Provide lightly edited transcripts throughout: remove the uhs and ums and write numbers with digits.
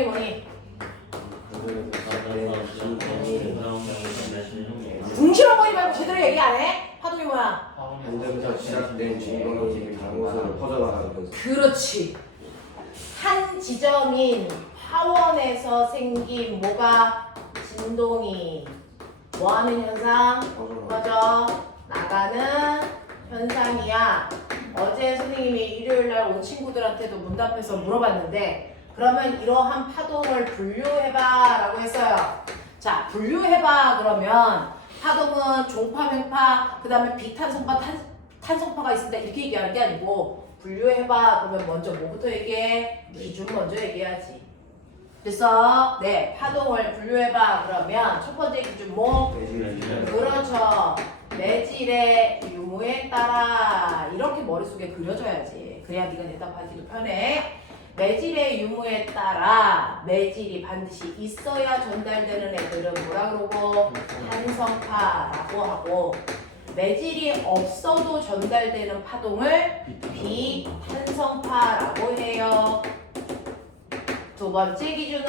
파동이 뭐니? 궁시렁거리지 말고 제대로 얘기 안 해? 파동이 뭐야? 반대부터 시작된 진동이 다른 곳으로 퍼져나가는. 그렇지. 한 지점인 화원에서 생긴 뭐가 진동이 뭐하는 현상? 퍼져 나가는 현상이야. 어제 선생님이 일요일날 온 친구들한테도 문답해서 물어봤는데 그러면 이러한 파동을 분류해봐 라고 했어요. 자, 분류해봐 그러면 파동은 종파, 횡파, 그 다음에 비탄성파, 탄성파가 있습니다. 이렇게 얘기하는 게 아니고 분류해봐 그러면 먼저 뭐부터 얘기해? 기준 먼저 얘기해야지. 그래서 네, 파동을 분류해봐 그러면 첫 번째 기준 뭐? 그렇죠. 매질의 유무에 따라 이렇게 머릿속에 그려줘야지. 그래야 네가 대답하기도 편해. 매질의 유무에 따라 매질이 반드시 있어야 전달되는 애들은 뭐라 그러고? 탄성파라고 하고 매질이 없어도 전달되는 파동을 비탄성파라고 해요. 두 번째 기준은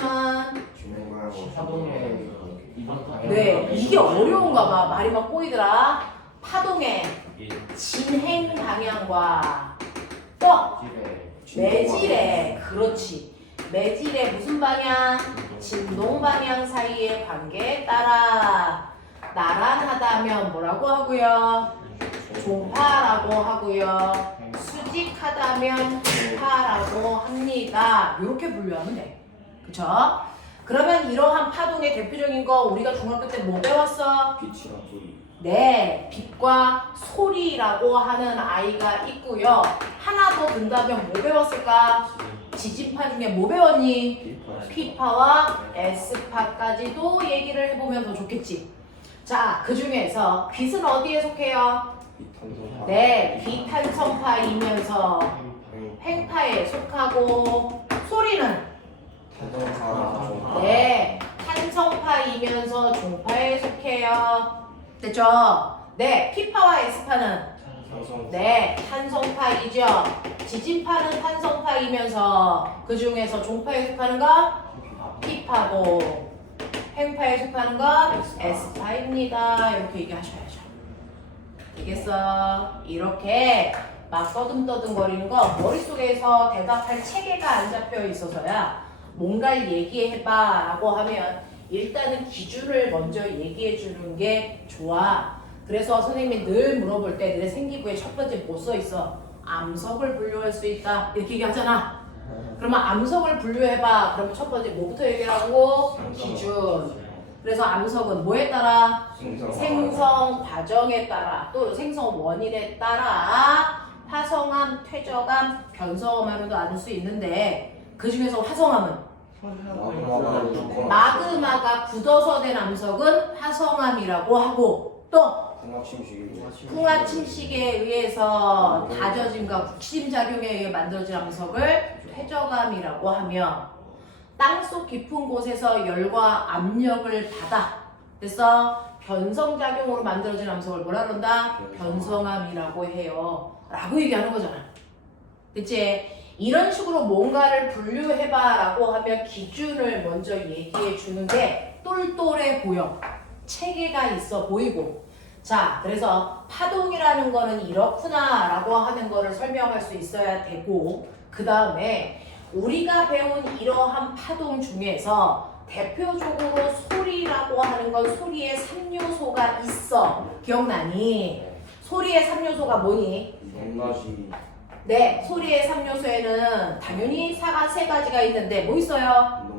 네, 이게 어려운가 봐. 말이 막 꼬이더라. 파동의 진행 방향과 또 매질의 그렇지. 매질의 무슨 방향? 진동 방향 사이의 관계에 따라 나란하다면 뭐라고 하고요? 종파라고 하고요. 수직하다면 종파라고 합니다. 이렇게 분류하면 돼. 그쵸? 그러면 이러한 파동의 대표적인 거 우리가 중학교 때 뭐 배웠어? 빛이랑 소리. 네, 빛과 소리라고 하는 아이가 있고요. 하나 더 든다면 뭐 배웠을까? 지진파 중에 뭐 배웠니? P파와 S파까지도 얘기를 해보면 더 좋겠지. 자, 그 중에서 빛은 어디에 속해요? 네, 비탄성파이면서 횡파에 속하고 소리는 네, 탄성파이면서 종파에 속해요. 됐죠? 네, P파와 S파는 네, 탄성파이죠. 지진파는 탄성파이면서 그 중에서 종파에 속하는 건 P파고 횡파에 속하는 건 S파입니다. 이렇게 얘기하셔야죠. 알겠어? 이렇게 막 떠듬떠듬거리는 거 머릿속에서 대답할 체계가 안 잡혀 있어서야 뭔가를 얘기해봐 라고 하면 일단은 기준을 먼저 얘기해 주는 게 좋아. 그래서 선생님이 늘 물어볼 때 내 생기부에 첫 번째 뭐 써 있어? 암석을 분류할 수 있다 이렇게 얘기하잖아. 그러면 암석을 분류해봐 그러면 첫 번째 뭐부터 얘기하고? 기준. 그래서 암석은 뭐에 따라? 생성 과정에 따라 또 생성 원인에 따라 화성암, 퇴적암, 변성암으로도 나눌 수 있는데 그 중에서 화성암은 마그마가 굳어서 된 암석은 화성암이라고 하고 또 풍화 침식에 의해서 다져짐과 굳힘작용에 의해 만들어진 암석을 퇴적암이라고 하며 땅속 깊은 곳에서 열과 압력을 받아 그래서 변성작용으로 만들어진 암석을 뭐라 그런다? 변성암이라고 해요 라고 얘기하는 거잖아. 그치? 이런 식으로 뭔가를 분류해봐 라고 하면 기준을 먼저 얘기해 주는 게 똘똘해 보여. 체계가 있어 보이고. 자, 그래서 파동이라는 거는 이렇구나 라고 하는 거를 설명할 수 있어야 되고 그 다음에 우리가 배운 이러한 파동 중에서 대표적으로 소리라고 하는 건 소리의 3요소가 있어. 기억나니? 소리의 3요소가 뭐니? 네, 소리의 3요소에는 당연히 세 가지가 있는데 뭐 있어요?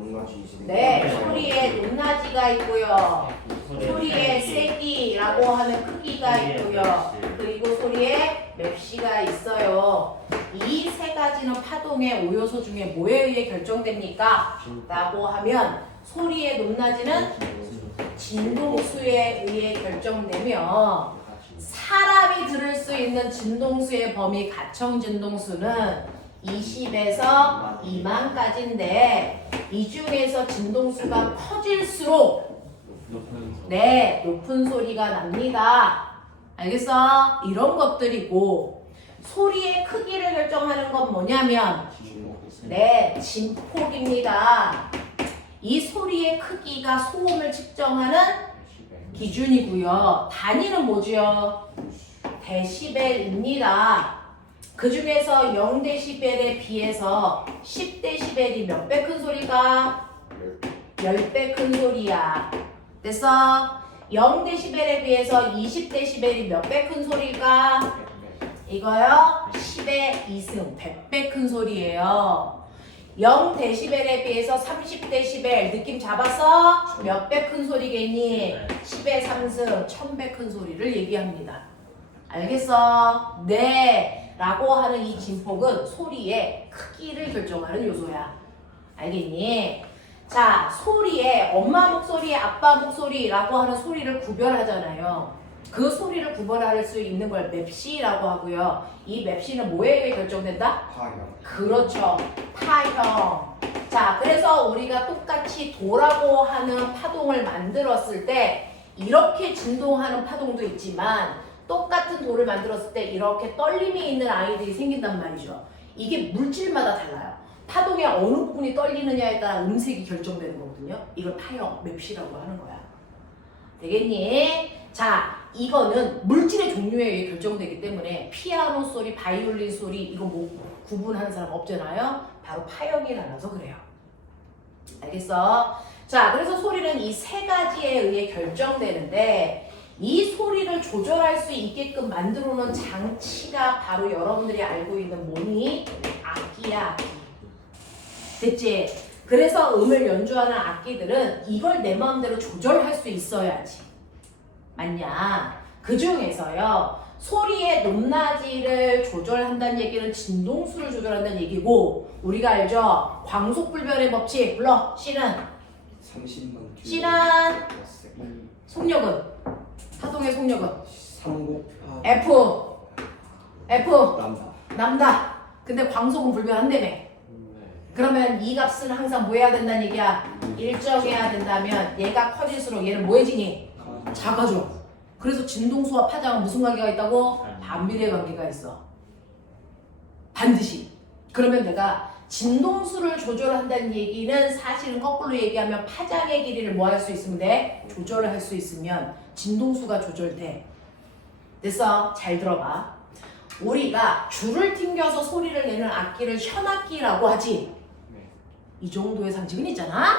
네, 소리의 높낮이가 있고요. 소리의 세기라고 하는 크기가 있고요. 그리고 소리의 맵시가 있어요. 이 세 가지는 파동의 5요소 중에 뭐에 의해 결정됩니까? 라고 하면 소리의 높낮이는 진동수에 의해 결정되며 사람이 들을 수 있는 진동수의 범위 가청 진동수는 20에서 2만까지인데 이 중에서 진동수가 커질수록 네, 높은 소리가 납니다. 알겠어? 이런 것들이고 소리의 크기를 결정하는 건 뭐냐면 네, 진폭입니다. 이 소리의 크기가 소음을 측정하는 기준이고요. 단위는 뭐죠? 데시벨입니다. 그 중에서 0데시벨에 비해서 10데시벨이 몇 배 큰 소리가? 10배 큰 소리야. 됐어? 0데시벨에 비해서 20데시벨이 몇 배 큰 소리가? 이거요? 10의 2승, 100배 큰 소리예요. 0데시벨에 비해서 30데시벨 느낌 잡았어? 몇 배 큰 소리겠니? 10의 3승, 1000배 큰 소리를 얘기합니다. 알겠어? 네 라고 하는 이 진폭은 소리의 크기를 결정하는 요소야. 알겠니? 자, 소리에 엄마 목소리, 아빠 목소리라고 하는 소리를 구별하잖아요. 그 소리를 구별할 수 있는 걸 맵시라고 하고요. 이 맵시는 뭐에 의해 결정된다? 파형. 그렇죠. 파형. 자, 그래서 우리가 똑같이 도라고 하는 파동을 만들었을 때 이렇게 진동하는 파동도 있지만 똑같은 돌을 만들었을 때 이렇게 떨림이 있는 아이들이 생긴단 말이죠. 이게 물질마다 달라요. 파동의 어느 부분이 떨리느냐에 따라 음색이 결정되는 거거든요. 이걸 파형, 맵시라고 하는 거야. 되겠니? 자, 이거는 물질의 종류에 의해 결정되기 때문에 피아노 소리, 바이올린 소리 이거 뭐 구분하는 사람 없잖아요. 바로 파형이 나눠서 그래요. 알겠어? 자, 그래서 소리는 이 세 가지에 의해 결정되는데 이 소리를 조절할 수 있게끔 만들어 놓은 장치가 바로 여러분들이 알고 있는 뭐니? 악기야, 악기. 됐지? 그래서 음을 연주하는 악기들은 이걸 내 마음대로 조절할 수 있어야지. 맞냐? 그 중에서요, 소리의 높낮이를 조절한다는 얘기는 진동수를 조절한다는 얘기고, 우리가 알죠? 광속불변의 법칙, 불러, C는? 30만 C는? 속력은? 파동의 속력은? 3곱하 F 남다. 남다. 근데 광속은 불변한다며. 그러면 이 값은 항상 뭐 해야 된다는 얘기야? 일정해야 된다면 얘가 커질수록 얘는 뭐 해지니? 작아져. 그래서 진동수와 파장은 무슨 관계가 있다고? 반비례 관계가 있어. 반드시. 그러면 내가 진동수를 조절한다는 얘기는 사실은 거꾸로 얘기하면 파장의 길이를 뭐 할 수 있으면 돼? 조절을 할 수 있으면 진동수가 조절돼. 됐어? 잘 들어봐. 우리가 줄을 튕겨서 소리를 내는 악기를 현악기라고 하지. 이 정도의 상징은 있잖아.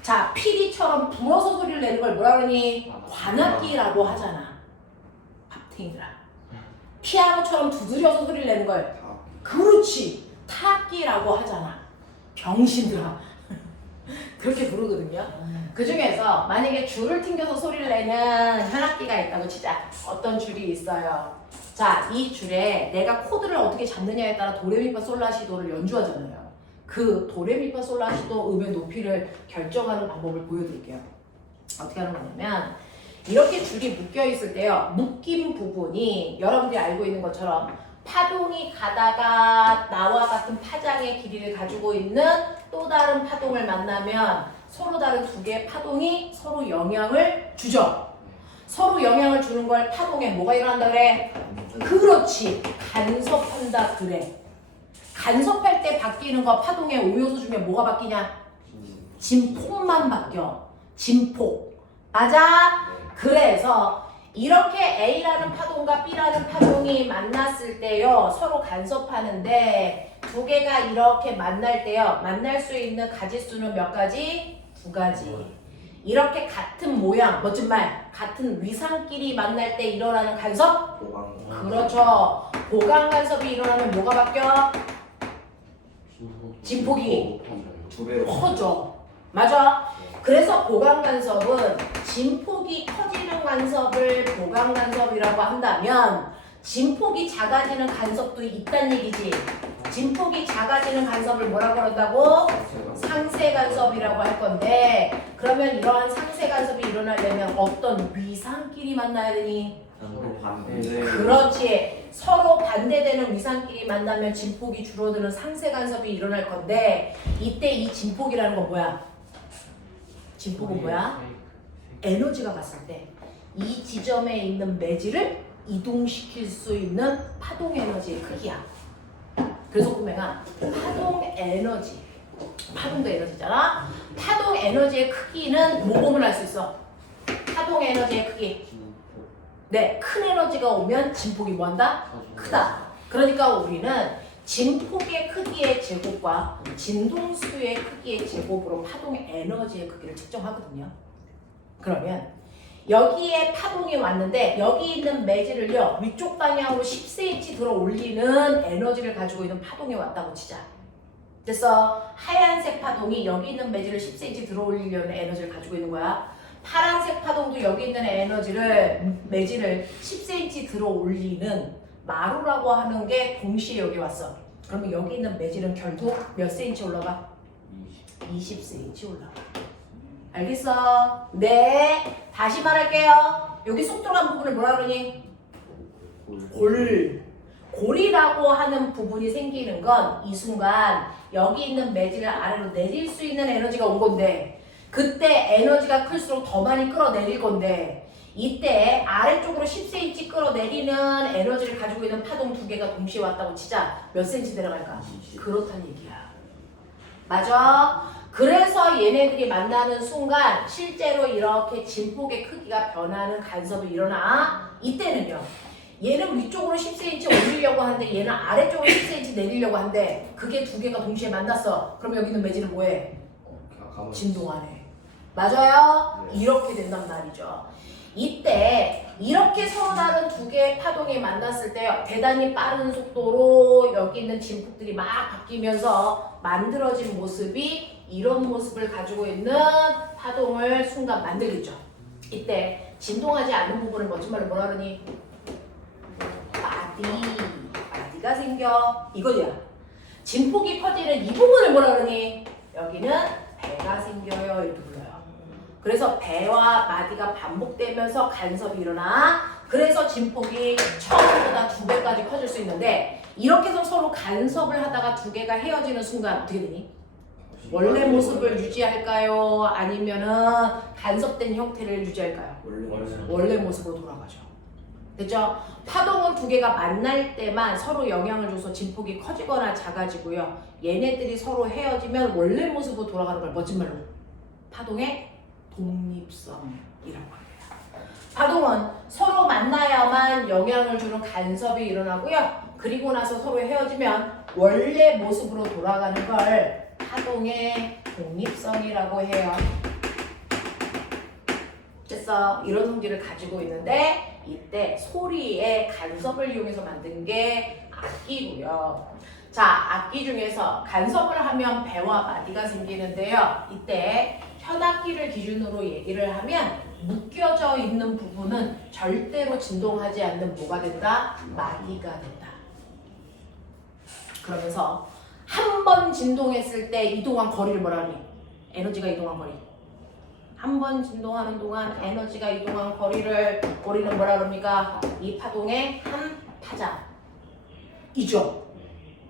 자, 피리처럼 불어서 소리를 내는 걸 뭐라 그러니? 관악기라고 하잖아. 밥탱이들아. 피아노처럼 두드려서 소리를 내는 걸 그렇지. 타악기라고 하잖아. 병신들아. 그렇게 부르거든요. 그 중에서 만약에 줄을 튕겨서 소리를 내는 현악기가 있다고 치자. 어떤 줄이 있어요? 자, 이 줄에 내가 코드를 어떻게 잡느냐에 따라 도레미파솔라시도를 연주하잖아요. 그 도레미파솔라시도 음의 높이를 결정하는 방법을 보여드릴게요. 어떻게 하는 거냐면 이렇게 줄이 묶여 있을 때요. 묶인 부분이 여러분들이 알고 있는 것처럼 파동이 가다가 나와 같은 파장의 길이를 가지고 있는 또 다른 파동을 만나면 서로 다른 두 개의 파동이 서로 영향을 주죠. 서로 영향을 주는 걸 파동에 뭐가 일어난다 그래? 그렇지. 간섭한다 그래. 간섭할 때 바뀌는 거 파동의 5요소 중에 뭐가 바뀌냐? 진폭만 바뀌어. 진폭. 맞아? 그래서 이렇게 A라는 파동과 B라는 파동이 만났을 때요. 서로 간섭하는데 두 개가 이렇게 만날 때요. 만날 수 있는 가지수는 몇 가지? 2가지. 이렇게 같은 모양, 멋진 말, 같은 위상끼리 만날 때 일어나는 간섭? 보강. 그렇죠. 보강 간섭이 일어나면 뭐가 바뀌어? 진폭이 2배로 커져. 맞아? 그래서 보강 간섭은 진폭이 커지는 간섭을 보강 간섭이라고 한다면 진폭이 작아지는 간섭도 있다는 얘기지. 진폭이 작아지는 간섭을 뭐라고 그런다고? 상세 간섭이라고 할 건데 그러면 이러한 상세 간섭이 일어나려면 어떤 위상끼리 만나야 되니? 그렇지. 서로 반대되는 위상끼리 만나면 진폭이 줄어드는 상세 간섭이 일어날 건데 이때 이 진폭이라는 건 뭐야? 진폭은 뭐야? 에너지가 갔을 때 이 지점에 있는 매질을 이동시킬 수 있는 파동 에너지의 크기야. 그래서 꿈에가 파동 에너지, 파동도 에너지잖아. 파동 에너지의 크기는 뭐 보면 알 수 있어? 파동 에너지의 크기. 네, 큰 에너지가 오면 진폭이 뭐한다? 크다. 그러니까 우리는 진폭의 크기의 제곱과 진동수의 크기의 제곱으로 파동의 에너지의 크기를 측정하거든요. 그러면 여기에 파동이 왔는데 여기 있는 매질을요 위쪽 방향으로 10cm 들어 올리는 에너지를 가지고 있는 파동이 왔다고 치자. 그래서 하얀색 파동이 여기 있는 매질을 10cm 들어 올리려는 에너지를 가지고 있는 거야. 파란색 파동도 여기 있는 매질을 10cm 들어 올리는 마루라고 하는 게 동시에 여기 왔어. 그러면 여기 있는 매질은 결국 몇 cm 올라가? 20cm 올라가. 알겠어? 네. 다시 말할게요. 여기 쏙 들어간 부분을 뭐라 그러니? 골이라고 하는 부분이 생기는 건 이 순간 여기 있는 매질을 아래로 내릴 수 있는 에너지가 온 건데 그때 에너지가 클수록 더 많이 끌어내릴 건데 이때 아래쪽으로 10cm 끌어내리는 에너지를 가지고 있는 파동 두 개가 동시에 왔다고 치자. 몇 cm 내려갈까? 그렇다는 얘기야. 맞아? 그래서 얘네들이 만나는 순간 실제로 이렇게 진폭의 크기가 변하는 간섭이 일어나. 이때는요. 얘는 위쪽으로 10cm 올리려고 하는데 얘는 아래쪽으로 10cm 내리려고 하는데 그게 두 개가 동시에 만났어. 그럼 여기는 매질은 뭐해? 진동하네. 맞아요? 네. 이렇게 된단 말이죠. 이때 이렇게 서로 다른 두 개의 파동이 만났을 때 대단히 빠른 속도로 여기 있는 진폭들이 막 바뀌면서 만들어진 모습이 이런 모습을 가지고 있는 파동을 순간 만들겠죠. 이때 진동하지 않는 부분을 멋진 말로 뭐라 그러니? 마디가 생겨. 이거야. 진폭이 퍼지는 이 부분을 뭐라 그러니? 여기는 배가 생겨요. 이렇게 불러요. 그래서 배와 마디가 반복되면서 간섭이 일어나. 그래서 진폭이 처음보다 2배까지 커질 수 있는데 이렇게 해서 서로 간섭을 하다가 두 개가 헤어지는 순간 어떻게 되니? 원래 모습을 유지할까요? 아니면은 간섭된 형태를 유지할까요? 원래 모습으로 돌아가죠. 됐죠? 파동은 두 개가 만날 때만 서로 영향을 줘서 진폭이 커지거나 작아지고요. 얘네들이 서로 헤어지면 원래 모습으로 돌아가는 걸 멋진 말로 파동의 독립성이라고 합니다. 파동은 서로 만나야만 영향을 주는 간섭이 일어나고요. 그리고 나서 서로 헤어지면 원래 모습으로 돌아가는 걸 파동의 독립성이라고 해요. 됐어? 이런 성질을 가지고 있는데 이때 소리의 간섭을 이용해서 만든 게 악기고요. 자, 악기 중에서 간섭을 하면 배와 마디가 생기는데요. 이때 현악기를 기준으로 얘기를 하면 묶여져 있는 부분은 절대로 진동하지 않는 뭐가 된다? 마디가 된다. 그러면서 한 번 진동했을 때 이동한 거리를 뭐라 하니? 에너지가 이동한 거리. 한 번 진동하는 동안 에너지가 이동한 거리를 우리는 뭐라 그럽니까? 이 파동의 한 파장이죠.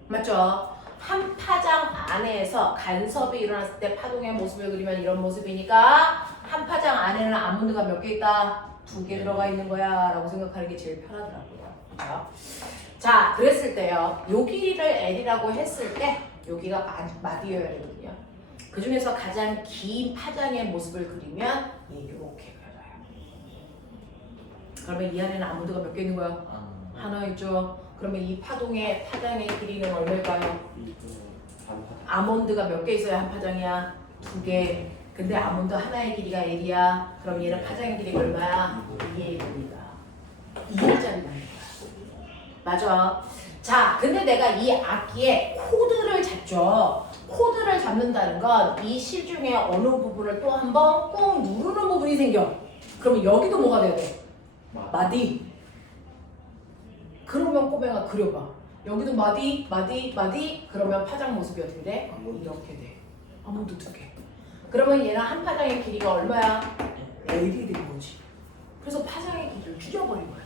맞죠? 한 파장 안에서 간섭이 일어났을 때 파동의 모습을 그리면 이런 모습이니까 한 파장 안에는 아몬드가 몇 개 있다? 2개 들어가 있는 거야 라고 생각하는 게 제일 편하더라고요. 그렇죠? 자, 그랬을 때요. 여기를 L이라고 했을 때 여기가 마디여야 되거든요. 그 중에서 가장 긴 파장의 모습을 그리면 이렇게 그려져요. 그러면 이 안에는 아몬드가 몇 개 있는 거야? 하나 있죠. 그러면 이 파동의 파장의 길이는 얼마일까요? 아몬드가 몇 개 있어야 한 파장이야? 2개. 근데 아몬드 하나의 길이가 L이야. 그럼 얘는 파장의 길이가 얼마야? 2L입니다. 2L짜리 나는 거야. 맞아. 자, 근데 내가 이 악기에 코드를 잡죠. 코드를 잡는다는 건 이 실 중에 어느 부분을 또 한 번 꾹 누르는 부분이 생겨. 그러면 여기도 뭐가 돼야 돼? 마디. 그러면 꼬맹아 그려봐. 여기도 마디. 그러면 파장 모습이 어떻게 돼? 이렇게 돼. 아몬드 2개. 그러면 얘는 한 파장의 길이가 얼마야? L이 된 거지. 그래서 파장의 길이를 줄여버린 거야.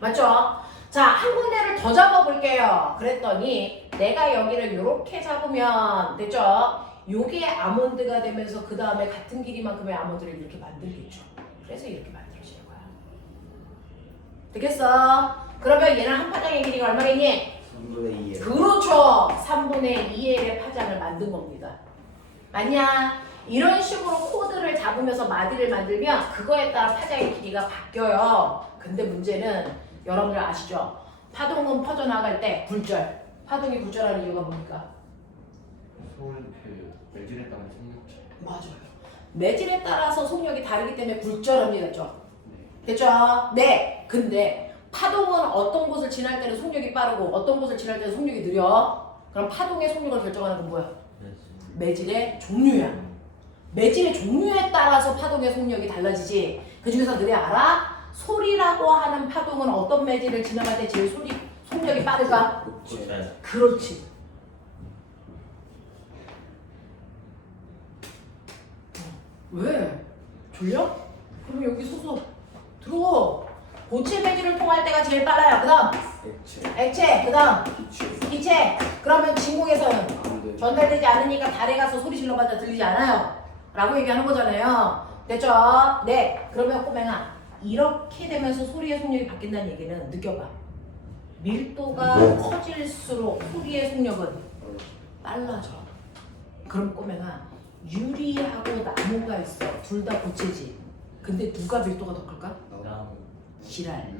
맞죠? 자, 한 군데를 더 잡아볼게요. 그랬더니 내가 여기를 이렇게 잡으면 됐죠? 요게 아몬드가 되면서 그 다음에 같은 길이만큼의 아몬드를 이렇게 만들겠죠. 그래서 이렇게 만들어지는 거야. 되겠어? 그러면 얘는 한 파장의 길이가 얼마겠니? 3분의 2에 그렇죠. 3분의 2L의 파장을 만든 겁니다. 맞냐? 이런 식으로 코드를 잡으면서 마디를 만들면 그거에 따라 파장의 길이가 바뀌어요. 근데 문제는 여러분들 아시죠? 파동은 퍼져나갈 때 굴절. 파동이 굴절하는 이유가 뭡니까? 매질에 따른 속력차. 맞아요. 매질에 따라서 속력이 다르기 때문에 굴절합니다. 됐죠? 네. 됐죠? 네. 근데 파동은 어떤 곳을 지날 때는 속력이 빠르고 어떤 곳을 지날 때는 속력이 느려. 그럼 파동의 속력을 결정하는 건 뭐야? 매질의 종류야. 매질의 종류에 따라서 파동의 속력이 달라지지. 그 중에서 너네 알아? 소리라고 하는 파동은 어떤 매질을 지나갈 때 제일 속력이 빠를까? 그렇지. 왜? 졸려? 그럼 여기 서서 들어. 고체 매질을 통할 때가 제일 빨라요. 그 다음 액체, 그 다음 기체. 그러면 진공에서는 전달되지 않으니까 달에 가서 소리 질러봤자 들리지 않아요 라고 얘기하는 거잖아요. 됐죠? 네. 그러면 꼬맹아, 이렇게 되면서 소리의 속력이 바뀐다는 얘기는 느껴봐. 밀도가 커질수록 소리의 속력은 빨라져. 그럼 꼬맹아, 유리하고 나무가 있어. 둘 다 고체지. 근데 누가 밀도가 더 클까? 지랄.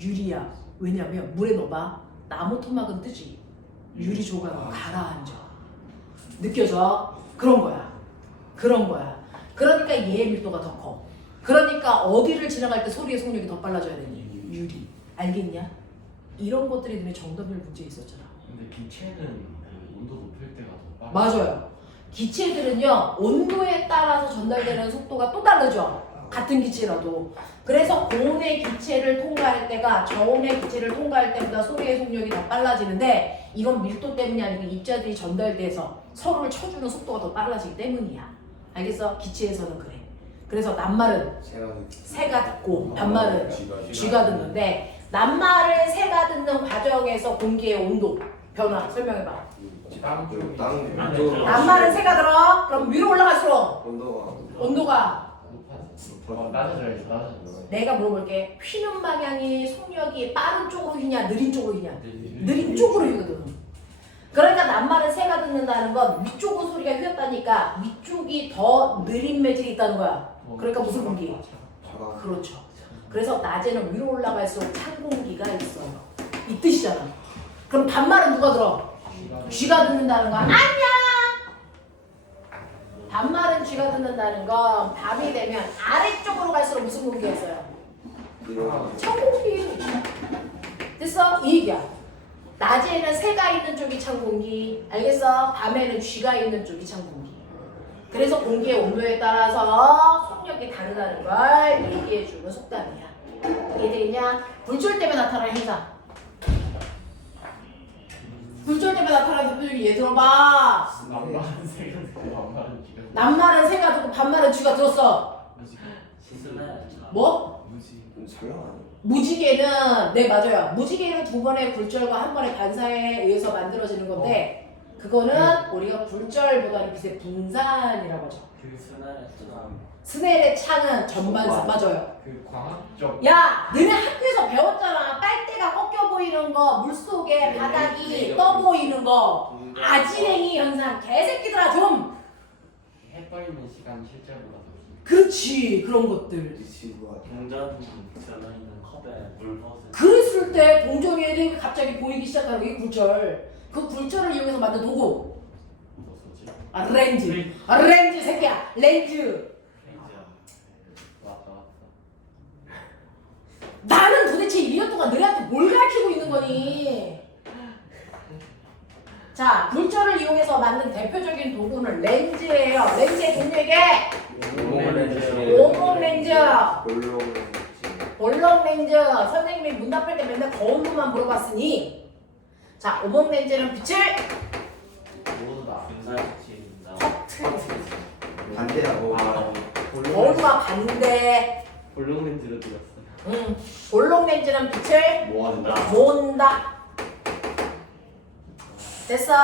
유리야. 왜냐면 물에 넣어봐. 나무 토막은 뜨지. 유리 조각은 가라앉아. 느껴져? 그런 거야. 그런 거야. 그러니까 얘의 밀도가 더 커. 그러니까 어디를 지나갈 때 소리의 속력이 더 빨라져야 되니? 유리. 알겠냐? 이런 것들이 눈에 정답별 문제에 있었잖아. 근데 기체는 그 온도 높일 때가 더 빠르. 맞아요. 기체들은요, 온도에 따라서 전달되는 속도가 또 다르죠. 같은 기체라도. 그래서 고온의 기체를 통과할 때가 저온의 기체를 통과할 때보다 소리의 속력이 더 빨라지는데, 이건 밀도 때문이 아니고 입자들이 전달돼서 서로를 쳐주는 속도가 더 빨라지기 때문이야. 알겠어? 기체에서는 그래. 그래서 낱말은 새가 듣고 반말은 쥐가 듣는데, 낱말을 새가 듣는 과정에서 공기의 온도 변화 설명해봐. 낱말은 새가 들어. 그럼 위로 올라갈수록 온도가 낮아져야지. 내가 물어볼게. 휘는 방향이 속력이 빠른 쪽으로 휘냐 느린 쪽으로 휘냐? 느린 쪽으로 휘거든. 그러니까 낱말은 새가 듣는다는 건 위쪽으로 소리가 휘었다니까 위쪽이 더 느린 매질이 있다는 거야. 그러니까 무슨 공기? 그렇죠. 그래서 낮에는 위로 올라갈수록 찬 공기가 있어. 이 뜻이잖아. 그럼 반말은 누가 들어? 쥐가 듣는다는 거 아니야. 반말은 쥐가 듣는다는 건 밤이 되면 아래쪽으로 갈수록 무슨 공기가 있어요? 찬 공기. 됐어? 이 얘기야. 낮에는 새가 있는 쪽이 찬 공기. 알겠어? 밤에는 쥐가 있는 쪽이 찬 공기. 그래서 공기의 온도에 따라서 속력이 다르다는 걸 얘기해주는 속담이야. 이해되겠냐? 불철 때문에 나타나는 현상. 불철 때문에 나타나는 대표적인 예 들어봐. 낱말은 새가 듣고 반말은 쥐가. 낱말은 새가 듣고 반말은 쥐가 들었어. 뭐? 무지개는 네 맞아요. 무지개는 두 번의 굴절과 한 번의 반사에 의해서 만들어지는 건데 그거는 우리가 굴절보다는 빛의 분산이라고 하죠. 스넬의 창은 전반사 맞아요. 그 광학적. 야, 너네 학교에서 배웠잖아. 빨대가 꺾여 보이는 거, 물속에 바닥이 떠 보이는 거, 아지랭이 현상. 개새끼들아 좀. 해 빠지는 시간 실제보다 더 긴. 그렇지, 그런 것들. 동전 있는 컵에 물 부어서 그랬을 때 동정이 갑자기 보이기 시작하는 게 굴절. 그 굴절을 이용해서 만든 도구. 뭐 썼지? 아 렌즈. 아 렌즈 새끼야. 렌즈. 왔다. 나는 도대체 1년 동안 너희한테 뭘 가르치고 있는 거니? 자, 굴절을 이용해서 만든 대표적인 도구는 렌즈예요. 렌즈의 종류에게 오목 렌즈, 볼록 렌즈. 선생님이 문 닫을 때 맨날 거울로만 물어봤으니, 자, 오목 렌즈는 빛을 모두다. 분사시키입니다. 반대라고. 거울과 반대. 볼록 렌즈로 들었어. 볼록 렌즈는 빛을 모아준다. 모은다. 됐어.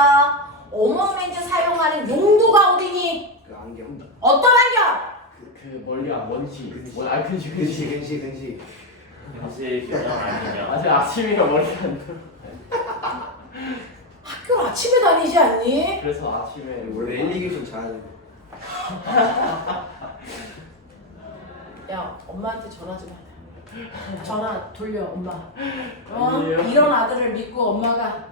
오목 렌즈 사용하는 용도가 어디니? 그 안경. 어떤 안경? 그 멀리 안 먼지. 아 근시. 역시 교정 아니냐? 아직 아침이라 머리가 안 들어. 학교 아침에 다니지 않니? 그래서 아침에 원래 1, 2교시 자야 돼. 야, 엄마한테 전화 좀 하자. 전화 돌려, 엄마. 아니에요. 이런 아들을 믿고 엄마가.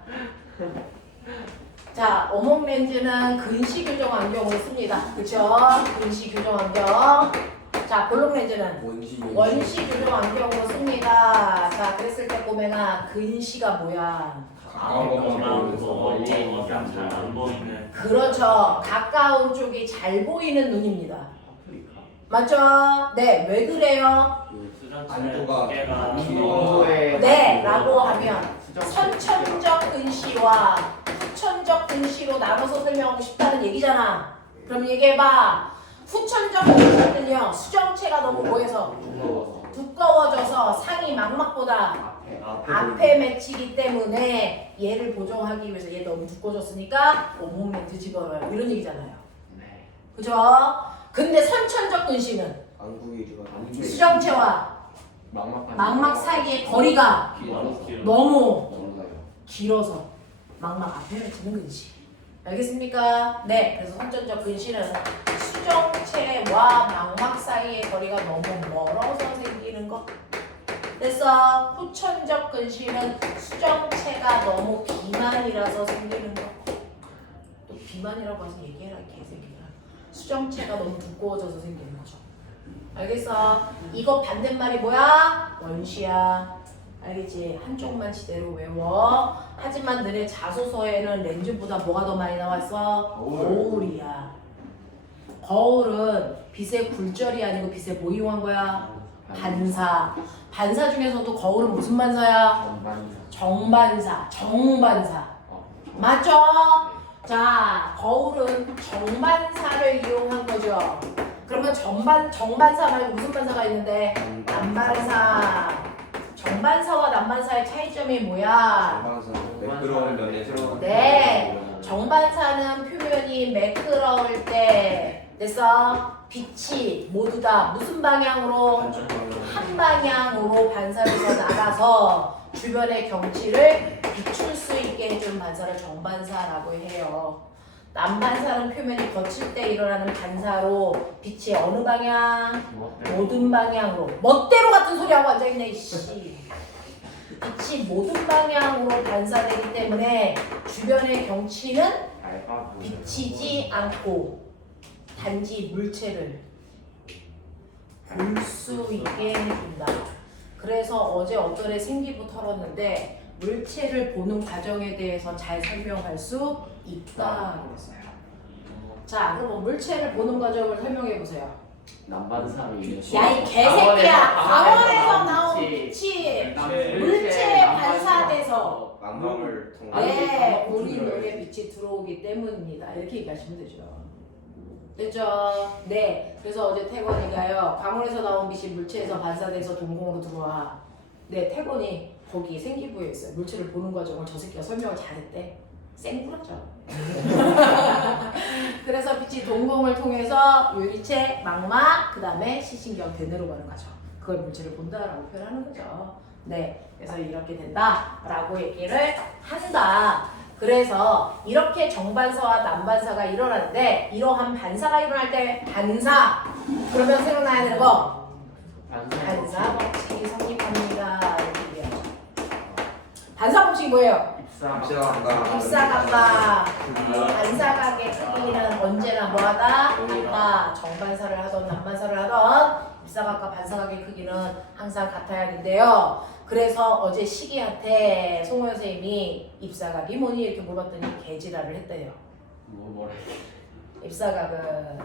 자, 어몽 렌즈는 근시 교정 안경으로 씁니다. 그쵸? 근시 교정 안경. 자, 볼록 렌즈는 원시 교정 안경으로 씁니다. 자, 그랬을 때 꼬맹아, 근시가 뭐야? 가까운 것만 잘안 보이는. 그렇죠. 가까운 쪽이 잘 보이는 눈입니다. 아프리카. 맞죠? 네, 왜 그래요? 안도가 네, 라고 하면 선천적 근시와 후천적 근시로 나눠서 설명하고 싶다는 얘기잖아. 그럼 얘기해봐. 후천적 근시는요, 수정체가 너무 뭐해서 두꺼워져서 상이 망막보다 앞에 맺히기 때문에 얘를 보정하기 위해서 얘 너무 두꺼워졌으니까 어몽 렌즈 집어넣어요. 이런 얘기잖아요. 네. 그죠? 근데 선천적 근시는 안구기가 수정체와 망막 사이의 거리가 너무 길어서 망막 앞에 맺히는 근시. 알겠습니까? 네, 그래서 선천적 근시는 수정체와 망막 사이의 거리가 너무 멀어서 생기는 것. 그래서 후천적 근시는 수정체가 너무 비만이라서 생기는 것. 또 비만이라고 해서 얘기해라, 개새끼야. 수정체가 너무 두꺼워져서 생기는 거죠. 알겠어? 이거 반대말이 뭐야? 원시야. 알겠지? 한쪽만 지대로 외워. 하지만 너네 자소서에는 렌즈보다 뭐가 더 많이 나왔어? 거울이야. 거울은 빛의 굴절이 아니고 빛의 뭐 이용한 거야? 반사. 반사 중에서도 거울은 무슨 반사야? 정반사. 정반사. 맞죠? 자, 거울은 정반사를 이용한 거죠. 그러면 정반사 말고 무슨 반사가 있는데? 남반사. 정반사와 남반사의 차이점이 뭐야? 매끄러운 면에서 네, 정반사는 표면이 매끄러울 때 됐어? 빛이 모두 다 무슨 방향으로? 한 방향으로 반사해서 나가서 주변의 경치를 비출 수 있게 해준 반사를 정반사라고 해요. 남반사는 표면이 거칠 때 일어나는 반사로 빛이 어느 방향? 모든 방향으로. 멋대로 같은 소리 하고 앉아있네 이씨. 빛이 모든 방향으로 반사되기 때문에 주변의 경치는 비치지 않고 단지 물체를 볼 수 있게 해준다. 그래서 어제 어떤 애 생기부 털었는데 물체를 보는 과정에 대해서 잘 설명할 수 있다 그랬어요. 자, 그럼 물체를 보는 과정을 설명해 보세요. 남반사를 야, 이 개새끼야! 광원에서 나온 빛이 물체에 반사돼서 망망을 네, 우리 눈에 빛이 들어오기 때문입니다. 이렇게 얘기하시면 되죠. 됐죠? 네. 그래서 어제 태권이가요. 광원에서 나온 빛이 물체에서 반사돼서 동공으로 들어와. 네, 태권이 거기 생기부에 있어요. 물체를 보는 과정을 저 새끼가 설명을 잘했대. 쌩꾸라죠. 그래서 빛이 동공을 통해서 유리체, 망막, 그 다음에 시신경 대뇌로 가는 거죠. 그걸 물체를 본다라고 표현하는 거죠. 네, 그래서 이렇게 된다라고 얘기를 한다. 그래서 이렇게 정반사와 남반사가 일어나는데 이러한 반사가 일어날 때 반사 그러면 생각나야 되는 거 반사 법칙이 성립합니다. 이렇게 얘기하죠. 반사 법칙이 뭐예요? 입사각과 반사각의 크기는 언제나 뭐하다? 같다. 정반사를 하던 남반사를 하던 입사각과 반사각의 크기는 항상 같아야 하는데요. 그래서 어제 시기한테 송호연 선생님이 입사각이 뭐니 이렇게 물어봤더니 개지랄을 했대요. 뭐래? 입사각은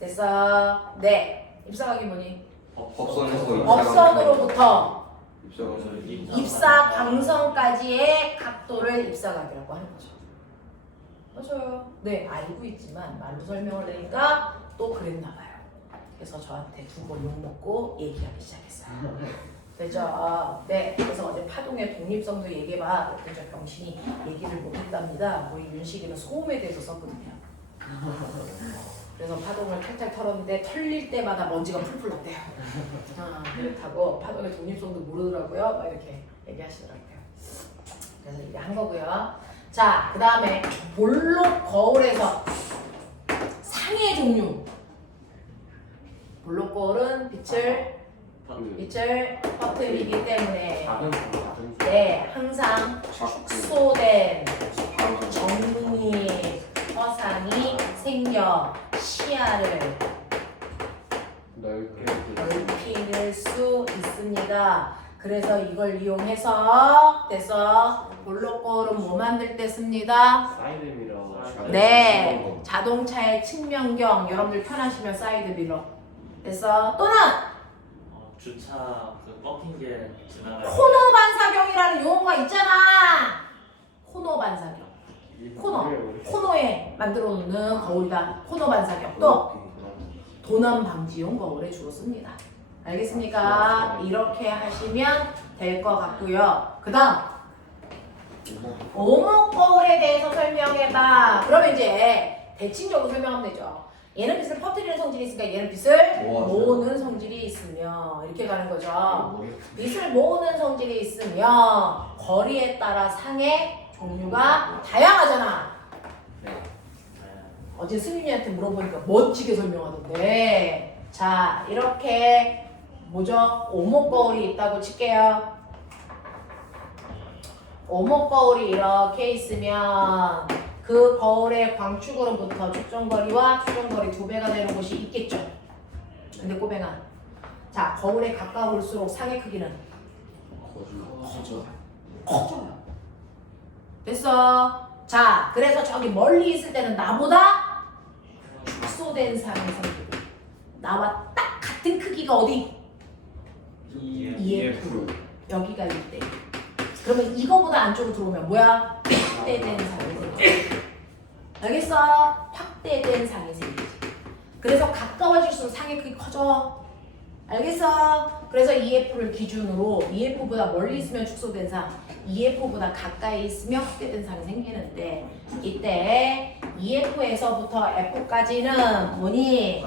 됐어? 네. 입사각이 뭐니? 법선에서 법선으로부터 입사 광선까지의 각도를 입사각이라고 하는 거죠. 맞아요. 네, 알고 있지만 말로 설명을 하니까 또 그랬나 봐요. 그래서 저한테 두 번 욕먹고 얘기하기 시작했어요. 되죠? 네, 그래서 어제 파동의 독립성도 얘기해봐. 그랬더니 저 병신이 얘기를 못했답니다. 우리 윤식이는 소음에 대해서 썼거든요. 그래서 파동을 탈탈 털었는데 털릴 때마다 먼지가 풀풀 났대요. 그렇다고 파동의 독립성도 모르더라고요. 막 이렇게 얘기하시더라고요. 그래서 이게 한 거고요. 자, 그 다음에 볼록 거울에서 상의 종류. 블록거울은 빛을 퍼뜨리기 때문에 작은 상. 네, 항상 축소된 정리 허상이 생겨 시야를 넓힐 수 있습니다. 그래서 이걸 이용해서 됐어. 블록거울은 뭐 만들 때 씁니다? 사이드 미러. 네, 자동차의 측면경 여러분들 편하시면 사이드 미러 됐어. 또는 주차 그 꺾인 게 지나가요. 코너 반사경이라는 용어가 있잖아. 코너 반사경. 코너에 만들어 놓는 거울이다. 코너 반사경. 또 도난 방지용 거울에 주로 씁니다. 알겠습니까? 이렇게 하시면 될 것 같고요. 그 다음 오목 거울에 대해서 설명해봐. 그러면 이제 대칭적으로 설명하면 되죠. 얘는 빛을 퍼뜨리는 성질이 있으니까 얘는 빛을 모으는 성질이 있으며 이렇게 가는 거죠. 빛을 모으는 성질이 있으며 거리에 따라 상의 종류가 다양하잖아. 어제 승윤이한테 물어보니까 멋지게 설명하던데. 자, 이렇게 뭐죠? 오목 거울이 있다고 칠게요. 오목 거울이 이렇게 있으면 그 거울의 광축으로부터 측정거리와 추정거리 2배가 되는 곳이 있겠죠. 근데 꼬뱅아, 자, 거울에 가까울수록 상의 크기는 커져요. 됐어. 자, 그래서 저기 멀리 있을 때는 나보다 축소된 상의 생기고 나와 딱 같은 크기가 어디? 2F. 여기가 1대. 그러면 이거보다 안쪽으로 들어오면 뭐야? 확대된 상이 생기지. 알겠어? 확대된 상이 생기지. 그래서 가까워질수록 상의 크기 커져. 알겠어? 그래서 EF를 기준으로 EF보다 멀리 있으면 축소된 상, EF보다 가까이 있으면 확대된 상이 생기는데 이때 EF에서부터 F까지는 뭐니?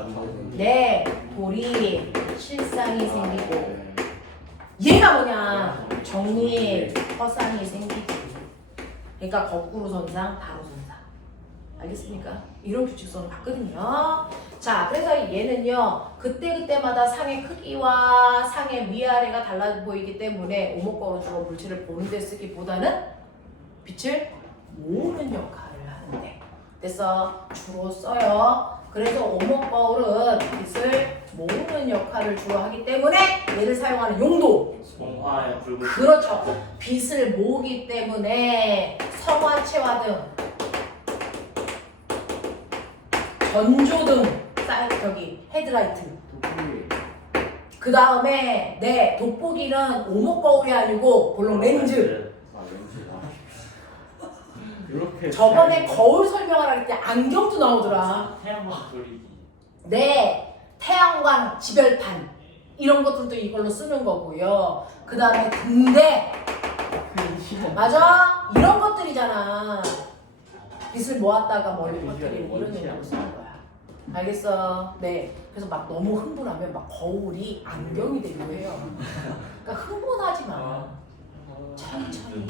네, 돌이 실상이 생기고 얘가 뭐냐? 정리 허상이 생기지. 그러니까 거꾸로 선상, 바로 선상. 알겠습니까? 이런 규칙성을 봤거든요. 자, 그래서 얘는요, 그때그때마다 상의 크기와 상의 위아래가 달라 보이기 때문에 오목거울은 주로 물체를 보는 데 쓰기보다는 빛을 모으는 역할을 하는데. 그래서 주로 써요. 그래서 오목거울은 빛을 모으는 역할을 주로 하기 때문에 얘를 사용하는 용도. 성화의 붉은. 그렇죠. 빛을 모으기 때문에 성화체화 등 전조등, 저기 헤드라이트. 그 다음에 네, 돋보기는 오목거울이 아니고 볼록 렌즈. 이렇게 저번에 거울 설명을 할 때 안경도 나오더라. 태양광 그리기. 네, 태양광 지별판 이런 것들도 이걸로 쓰는 거고요. 그 다음에 등대. 맞아? 이런 것들이잖아. 빛을 모았다가 멀리 퍼뜨리는 이런 용도로 쓰는 거야. 알겠어? 네. 그래서 막 너무 흥분하면 막 거울이 안경이 되기도 해요. 그러니까 흥분하지 마. 천천히.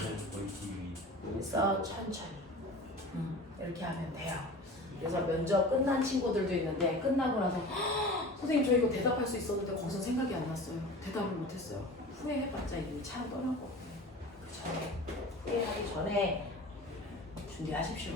그래서 천천히. 이렇게 하면 돼요. 그래서 면접 끝난 친구들도 있는데 끝나고 나서 선생님 저 이거 대답할 수 있었는데 거기서 생각이 안 났어요. 대답을 못했어요. 후회해봤자 이미 차로 떠난 거고. 그 전에 후회하기 전에 준비하십시오.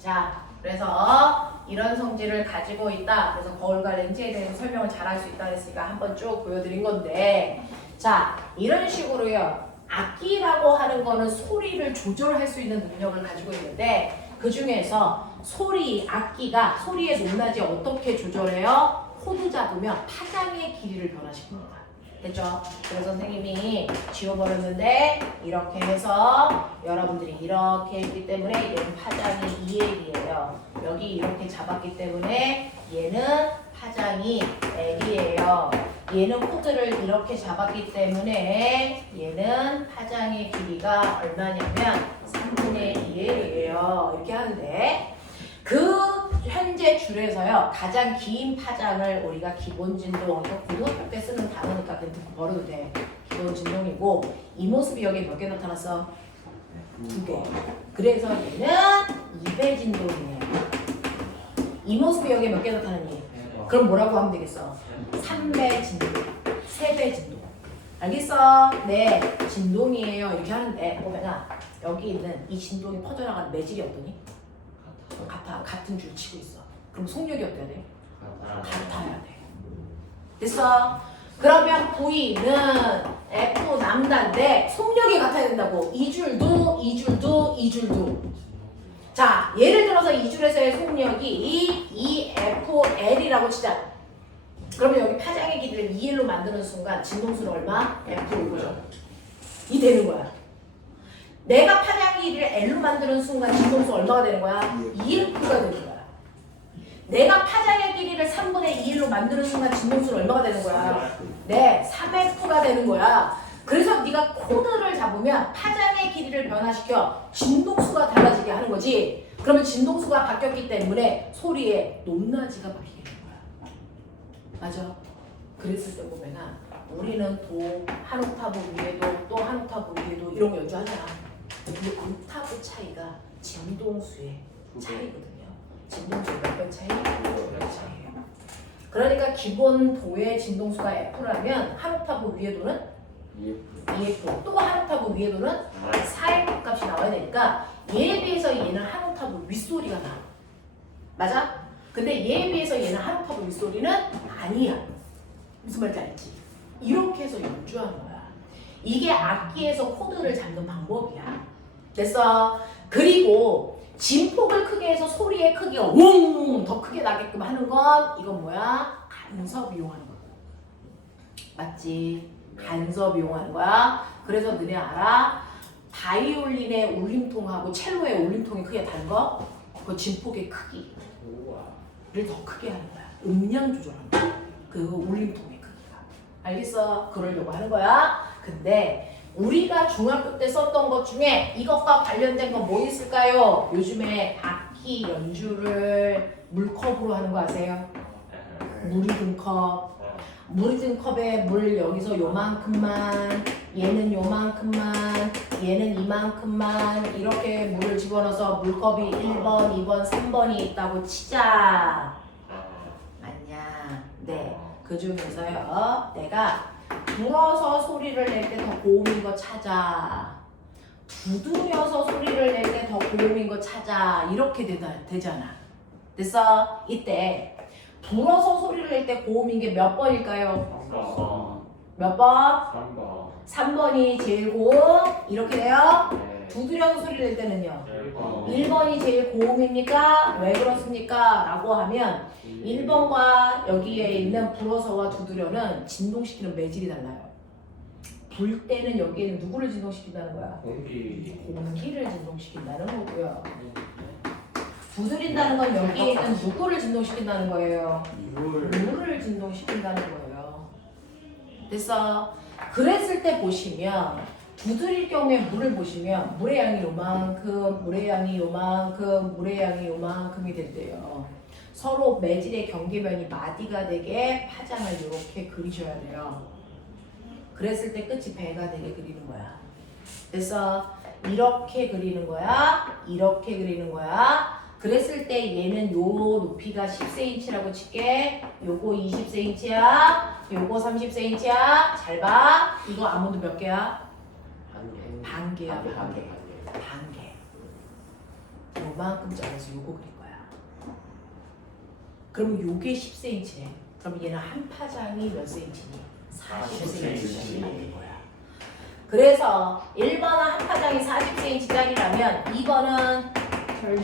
자, 그래서 이런 성질을 가지고 있다. 그래서 거울과 렌즈에 대해서 설명을 잘 할 수 있다 했으니까 한번 쭉 보여드린 건데, 자, 이런 식으로요. 악기라고 하는 거는 소리를 조절할 수 있는 능력을 가지고 있는데 그 중에서 소리, 악기가 소리의 높낮이 어떻게 조절해요? 코드 잡으면 파장의 길이를 변화시킵니다. 됐죠? 그래서 선생님이 지워버렸는데 이렇게 해서 여러분들이 이렇게 했기 때문에 얘는 파장이 2L이에요. 여기 이렇게 잡았기 때문에 얘는 파장이 L이에요. 얘는 코드를 이렇게 잡았기 때문에 얘는 파장의 길이가 얼마냐면 3분의 2L이에요. 이렇게 하는데 그 현재 줄에서요 가장 긴 파장을 우리가 기본 진동, 고등학교 때 쓰는 단어니까 그냥 듣고 버려도 돼. 기본 진동이고 이 모습이 여기 몇 개 나타났어? 2개. 그래서 얘는 2배 진동이에요. 이 모습이 여기에 몇 개 나타나니? 그럼 뭐라고 하면 되겠어? 3배 진동, 3배 진동. 알겠어? 네, 진동이에요. 이렇게 하는데 보면은 여기 있는 이 진동이 퍼져나가는 매질이 어떠니? 같아. 같은 줄 치고 있어. 그럼 속력이 어때야 돼? 같아야 돼. 됐어? 그러면 V는 F 남다인데 속력이 같아야 된다고. 이 줄도 이 줄도 이 줄도. 자, 예를 들어서 이 줄에서의 속력이 EFL이라고 치자. 그러면 여기 파장의 길이를 2L로 만드는 순간 진동수는 얼마? F5죠. 이 되는 거야. 내가 파장의 길이를 L로 만드는 순간 진동수 얼마가 되는 거야? 2F가 되는 거야. 내가 파장의 길이를 3분의 2L로 만드는 순간 진동수는 얼마가 되는 거야? 네, 3F가 되는 거야. 그래서 네가 코드를 잡으면 파장의 길이를 변화시켜 진동수가 달라지게 하는 거지. 그러면 진동수가 바뀌었기 때문에 소리의 높낮이가 바뀌게 되는 거야. 맞아? 그랬을 때 보면은 우리는 도 한 옥타브 위에도 또 한 옥타브 위에도 이런 거 연주하잖아. 그 옥타브 차이가 진동수의 차이거든요. 진동수 몇 배 차이? 몇 차이예요. 그러니까 기본 도의 진동수가 F라면 한 옥타브 위에도는 EF, 또 한 옥타브 위에도는 4F 값이 나와야 되니까 얘에 비해서 얘는 한 옥타브 윗소리가 나. 맞아? 근데 얘에 비해서 얘는 한 옥타브 윗소리는 아니야. 무슨 말인지 알지? 이렇게 해서 연주하는 거야. 이게 악기에서 코드를 잡는 방법이야. 됐어? 그리고 진폭을 크게 해서 소리의 크기가 웅! 더 크게 나게끔 하는 건 이건 뭐야? 간섭 이용하는 거야. 맞지? 간섭 이용하는 거야. 그래서 너네 알아? 바이올린의 울림통하고 첼로의 울림통이 크게 다른 거? 그 진폭의 크기를 더 크게 하는 거야. 음량 조절하는 거야. 그 울림통의 크기가. 알겠어? 그러려고 하는 거야. 근데 우리가 중학교 때 썼던 것 중에 이것과 관련된 거 뭐 있을까요? 요즘에 악기 연주를 물컵으로 하는 거 아세요? 물이 든 컵. 물이 든 컵에 물 여기서 요만큼만, 얘는 요만큼만, 얘는 이만큼만 이렇게 물을 집어넣어서 물컵이 1번, 2번, 3번이 있다고 치자. 맞냐? 네. 그 중에서요. 내가 불어서 소리를 낼 때 더 고음인 거 찾아. 두드려서 소리를 낼 때 더 고음인 거 찾아. 이렇게 되잖아. 됐어? 이때 불어서 소리를 낼 때 고음인 게 몇 번일까요? 몇 번? 3번이 제일 고음. 이렇게 돼요? 두드려서 소리를 낼 때는요? 1번이 제일 고음입니까? 왜 그렇습니까? 라고 하면 1번과 여기에 있는 불어서와 두드려는 진동시키는 매질이 달라요. 불 때는 여기에는 누구를 진동시킨다는 거야? 공기를 진동시킨다는 거고요. 두드린다는 건 여기에는 누구를 진동시킨다는 거예요? 물을 진동시킨다는 거예요. 됐어? 그랬을 때 보시면 두드릴 경우에 물을 보시면 물의 양이 요만큼, 물의 양이 요만큼, 물의 양이 요만큼이 된대요. 서로 매질의 경계면이 마디가 되게 파장을 이렇게 그리셔야 돼요. 그랬을 때 끝이 배가 되게 그리는 거야. 그래서 이렇게 그리는 거야. 이렇게 그리는 거야. 그랬을 때 얘는 요 높이가 10cm라고 칠게. 요거 20cm야. 요거 30cm야. 잘 봐. 이거 아몬드 몇 개야? 반 개야. 반 개. 요만큼 잘라서 요거 그릴 거야. 그러면 요게 10cm래. 그럼 얘는 한 파장이 몇 cm니? 40cm짜리 만든 거야. 그래서 1번은 한 파장이 40cm짜리라면 2번은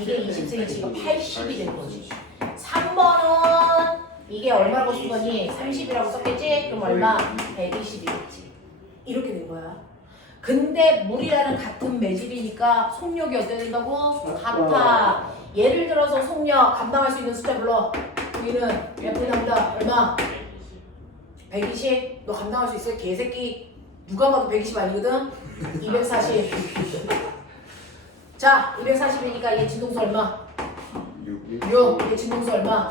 이게 20cm가 80이 되는 거지. 3번은 이게 얼마라고 쓴 거니? 30이라고 썼겠지? 그럼 얼마? 120이겠지. 이렇게 된 거야. 근데 물이라는 같은 매질이니까 속력이 어떻게 된다고? 같아. 예를 들어서 속력 감당할 수 있는 숫자 불러. 우리는 F 남다 얼마? 120? 너 감당할 수 있어? 개새끼. 누가 봐도 120 아니거든? 240. 자, 240이니까 얘 진동수 얼마? 6. 얘 진동수 얼마?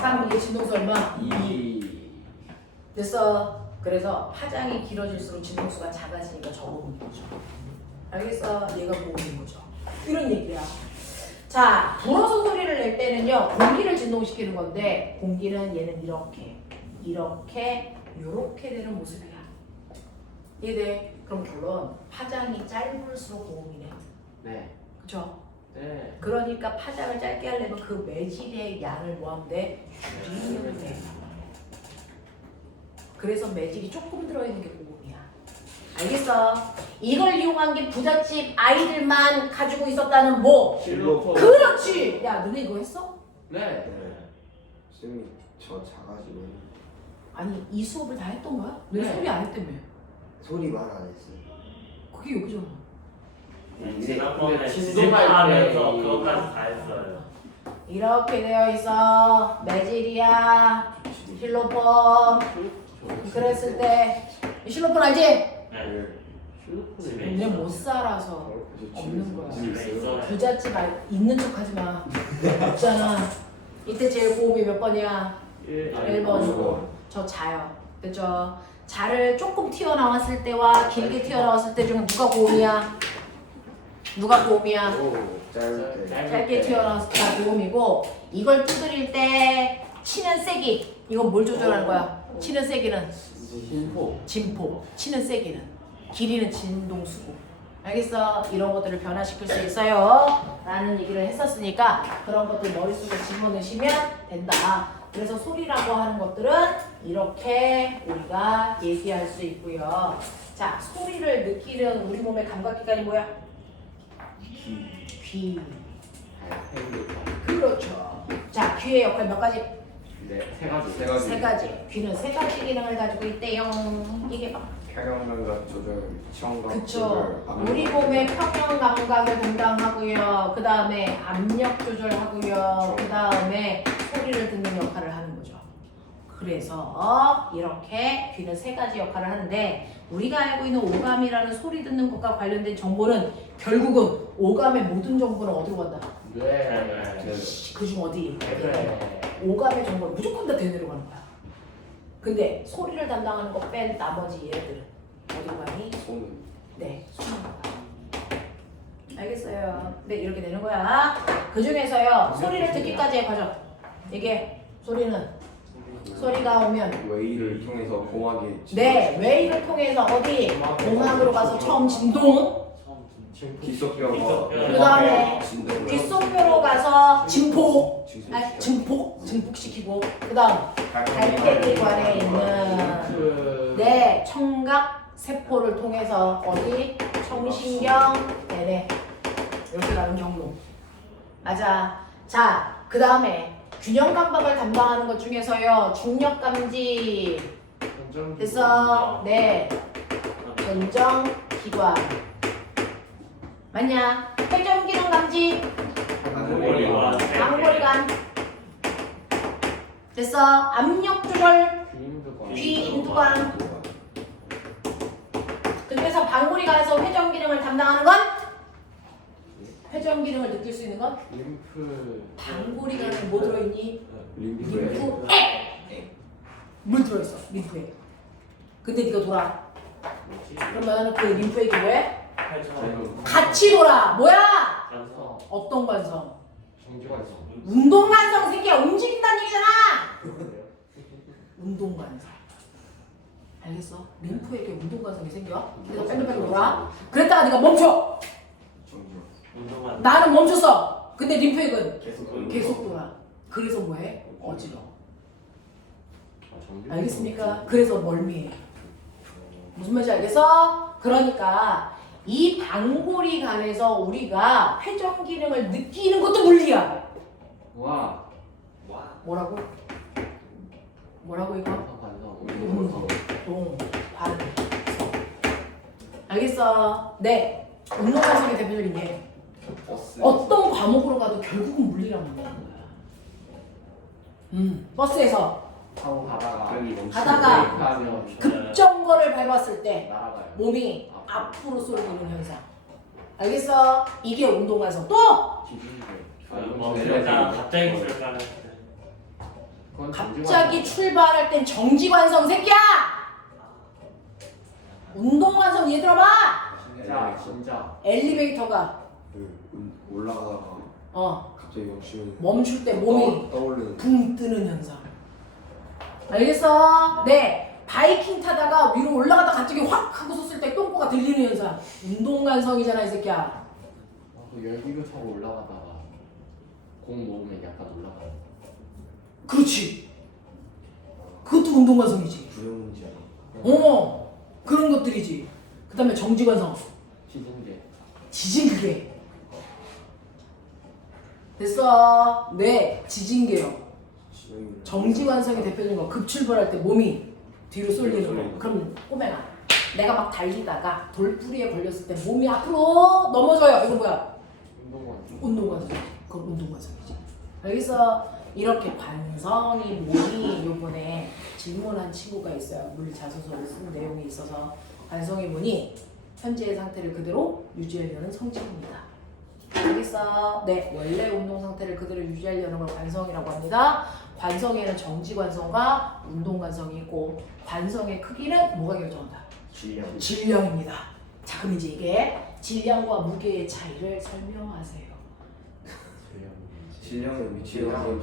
3. 얘 진동수 얼마? 2. 됐어. 그래서 파장이 길어질수록 진동수가 작아지니까 저고음인 거죠. 알겠어? 얘가 고음인 거죠. 이런 얘기야. 자, 불어서 소리를 낼 때는요, 공기를 진동시키는 건데, 공기는 얘는 이렇게, 요렇게 되는 모습이야. 이해돼? 그럼 물론 파장이 짧을수록 고음이네. 네. 그쵸? 네. 그러니까 파장을 짧게 하려면 그 매질의 양을 뭐하면 돼? 줄이면 돼. 그래서 매질이 조금 들어있는 게 고음이야. 알겠어? 이걸 이용한 게 부잣집 아이들만 가지고 있었다는 뭐? 실로폰. 그렇지! 야, 너네 이거 했어? 네. 네. 쌤이 저 작아지고 아니, 이 수업을 다 했던 거야? 왜 네. 소리 안 했다며? 소리만 안 했어요. 그게 여기잖아. 지난번에 진동할 진동하면서 때 그것까지 다 했어요. 이렇게 되어 있어. 매질이야. 실로폰. 그랬을 때 실로폰 알지? 네. 네. 실로폰이 집에 근데 못 살아서 그래서 없는 거야. 집에 집에 있어요. 있어요. 부잣집 말 있는 척 하지 마. 없잖아. 이때 제일 고음이 몇 번이야? 1번이고. 저 자요. 그죠? 자를 조금 튀어나왔을 때와 길게 튀어나왔을 때 중 누가 고음이야? 누가 고음이야? 오, 짧을 때. 짧게 튀어나왔을 때가 고음이고, 이걸 두드릴 때 치는 세기. 이건 뭘 조절하는 거야? 치는 세기는 진포. 진폭, 치는 세기는, 길이는 진동수고. 알겠어? 이런 것들을 변화시킬 수 있어요 라는 얘기를 했었으니까 그런 것들 머릿속에 집어넣으시면 된다. 그래서 소리라고 하는 것들은 이렇게 우리가 얘기할 수 있고요. 자, 소리를 느끼는 우리 몸의 감각기관이 뭐야? 귀. 그렇죠. 자, 귀의 역할 몇 가지? 네. 세 가지. 세 가지. 귀는 세 가지 기능을 가지고 있대요. 이게 막. 평형감각 조절, 청각 그쵸. 조절, 우리 몸의 평형 감각을 담당하고요. 그 다음에 압력 조절하고요. 그 다음에 소리를 듣는 역할을 하는 거죠. 그래서 이렇게 귀는 세 가지 역할을 하는데, 우리가 알고 있는 오감이라는 소리 듣는 것과 관련된 정보는 결국은 오감의 모든 정보는 어디로 간다? 네. 그중 어디? 네. 오감의 정보는 무조건 다 되뇌로 가는 거야. 근데 소리를 담당하는 거 뺀 나머지 얘들은 어디로 가니? 손은 네, 손으로 가. 알겠어요. 네, 이렇게 되는 거야. 그 중에서요, 소리를 듣기까지의 과정. 이게 소리가 오면 웨이를 통해서 공하게 네, 웨이를 통해서 어디? 음악으로 가서 처음 진동, 기속뼈가 그 다음에 진동을 귓속뼈로 가서 진폭, 증폭. 증폭시키고, 그 다음 갈대기관에 있는 네, 청각 세포를 통해서 어디? 청신경 내내 이렇게 가는 경로. 맞아. 자, 그 다음에 균형 감각을 담당하는 것 중에서요, 중력 감지 됐어. 네, 전정 기관 맞냐? 회전 기능 감지 방골이관 됐어. 압력 조절 귀 인두관. 그래서 방구리관에서 회전 기능을 담당하는 건 회전 기능을 느낄 수 있는 건 림프. 방구리관에 뭐 들어있니? 림프에 림프액. 물 들어있어. 림프액. 근데 네가 돌아. 그러면 그 림프액이 뭐해? 같이 돌아. 뭐야? 어떤 관성? 정지관성. 운동 관성 새끼야. 움직인다는 얘기잖아. 운동 관성. 알겠어? 림프에게 운동 관성이 생겨. 그래서 뺑글뺑글 돌아. 그랬다가 네가 멈춰. 나는 멈췄어. 근데 림프액은 계속 돌아. 그래서 뭐해? 어지러워. 알겠습니까? 그래서 멀미해. 무슨 말인지 알겠어? 그러니까 이 방골이관에서 우리가 회전 기능을 느끼는 것도 물리야. 와. 뭐라고? 뭐라고 이거? 관성. 동, 관, 성. 알겠어? 네. 운동 관성의 대표적인 게 어떤 과목으로 가도 결국은 물리랑 만나는 거야. 버스에서 타고 가다가 급정거를 밟았을 때 날아가요. 몸이 앞으로 쏠리는 현상. 알겠어? 이게 운동 관성. 또 갑자기 출발할 땐 정지 관성 새끼야. 운동 관성 얘 들어봐. 진짜. 엘리베이터가 올라가다가 갑자기 영심이 멈출 때 몸이 떠오르는 붕 뜨는 현상. 알겠어? 네. 바이킹 타다가 위로 올라가다 갑자기 확 하고 섰을 때 똥꼬가 들리는 현상. 운동관성이잖아 이 새끼야. 그 열기구 타고 올라가다가 공 놓으면 약간 올라가요. 그렇지. 그것도 운동관성이지. 부여문제 그런 것들이지. 그 다음에 정지관성. 시즌제. 지진기계. 됐어. 네. 지진계요. 정지관성이 대표적인 거. 급출발할 때 몸이 뒤로 쏠리는 거. 그럼 꼬맹아, 내가 막 달리다가 돌뿌리에 걸렸을 때 몸이 앞으로 넘어져요. 이거 뭐야? 운동관성. 그건 운동관성이지. 알겠어? 이렇게 관성이 뭐니? 요번에 질문한 친구가 있어요. 물 자소서를 쓴 내용이 있어서 관성이 뭐니? 현재의 상태를 그대로 유지하려는 성질입니다. 알겠어? 네, 원래 운동 상태를 그대로 유지하려는 걸 관성이라고 합니다. 관성에는 정지관성과 운동관성이 있고 관성의 크기는 뭐가 결정한다? 질량입니다. 자, 그럼 이제 이게 질량과 무게의 차이를 설명하세요. 질량은 위치를 항상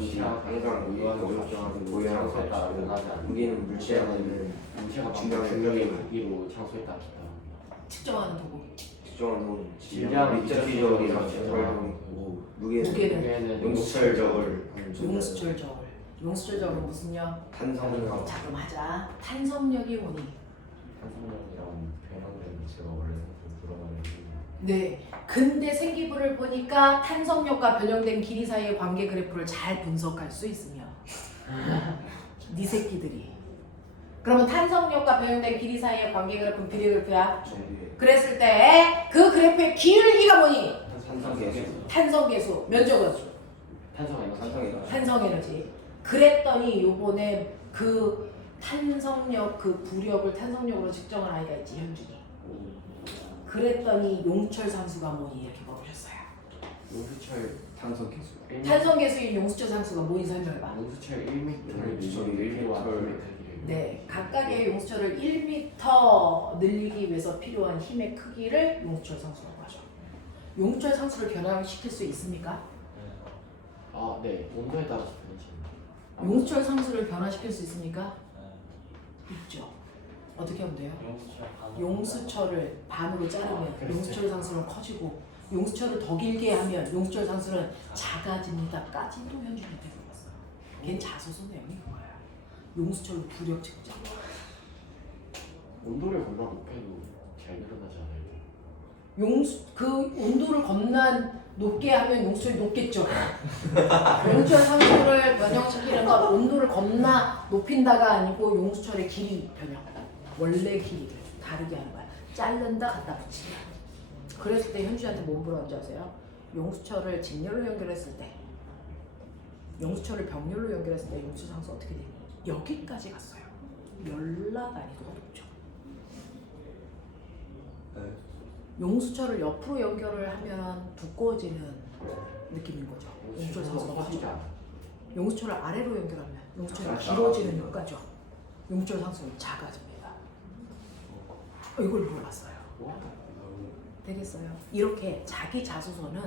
어렵정하고 고유하고 무게는 물체하는 물체가 중량의 중력의 크기로 장소에 따라 측정하는 도구. 특정한 질량, 미적기적이랑 제설이고 무게는 용수철적을 용수철저울. 용수철저울은 무슨요? 탄성력 자, 그럼 하자. 탄성력이 뭐니? 탄성력이랑 변형된 물체가 원래 상태로 돌아가는 네. 근데 생기부를 보니까 탄성력과 변형된 길이 사이의 관계 그래프를 잘 분석할 수 있으며 네 새끼들이. 그러면 탄성력과 변형된 길이 사이의 관계 그래프는 비례 그래프야. 그랬을 때 그 그래프의 기울기가 뭐니? 탄성계수. 면적은? 탄성에너지. 그랬더니 요번에 그 탄성력 그 부력을 탄성력으로 측정한 아이가 있지, 현준이. 그랬더니 용철 상수가 뭐니? 이렇게 물어보셨어요. 용수철 탄성계수 탄성계수인 용수철 상수가 뭐니 설명해봐. 용수철 1m를 1m와 네, 각각의 용수철을 1m 늘리기 위해서 필요한 힘의 크기를 용수철 상수라고 하죠. 용수철 상수를 변화시킬 수 있습니까? 네. 온도에 따라서 변해집니다. 용수철 상수를 변화시킬 수 있습니까? 있죠. 어떻게 하면 돼요? 용수철을 반으로 자르면 용수철 상수는 커지고 용수철을 더 길게 하면 용수철 상수는 작아집니다까지도 현준이한테 물어봤어요. 걔는 자소서 내용이 그거야. 용수철로 부력 측정. 온도를 겁나 높여도 잘 일어나지 않아요? 그 온도를 겁나 높게 하면 용수철이 높겠죠. 용수철 상수를 변형시키는 건 온도를 겁나 높인다가 아니고 용수철의 길이 변형. 원래 길이를 다르게 하는 거야. 자른다 갖다 붙인다. 그랬을 때 현주한테 뭐 물어봤는지 아세요? 용수철을 직렬로 연결했을 때 용수철을 병렬로 연결했을 때 용수철 상수 어떻게 되니? 여기까지 갔어요. 연락 난이도가 높죠. 용수철을 옆으로 연결을 하면 두꺼워지는 느낌인 거죠. 용수철 상수가 커지죠. 용수철을 아래로 연결하면 용수철이 길어지는 효과죠. 용수철 상수는 작아집니다. 이걸 물어봤어요. 되겠어요? 이렇게 자기 자소서는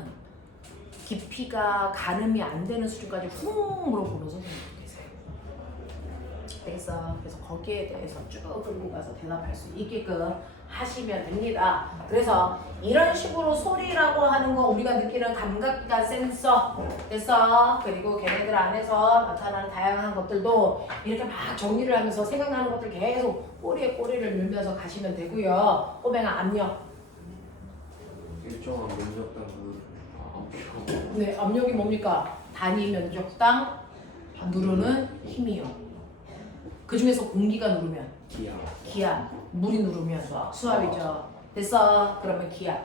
깊이가 가늠이 안 되는 수준까지 훅 물어보는 선생님도 계세요. 되겠어? 그래서 거기에 대해서 쭉 끌고 가서 대답할 수 있게끔 하시면 됩니다. 그래서 이런 식으로 소리라고 하는 거 우리가 느끼는 감각기관 센서 됐어? 그리고 걔네들 안에서 나타나는 다양한 것들도 이렇게 막 정리를 하면서 생각나는 것들 계속 꼬리에 꼬리를 물면서 가시면 되고요. 꼬맹아 압력. 일정한 면적당 그 압력. 네, 압력이 뭡니까? 단위 면적당 누르는 힘이요. 그 중에서 공기가 누르면 기압, 물이 누르면 수압이죠. 됐어? 그러면 기압.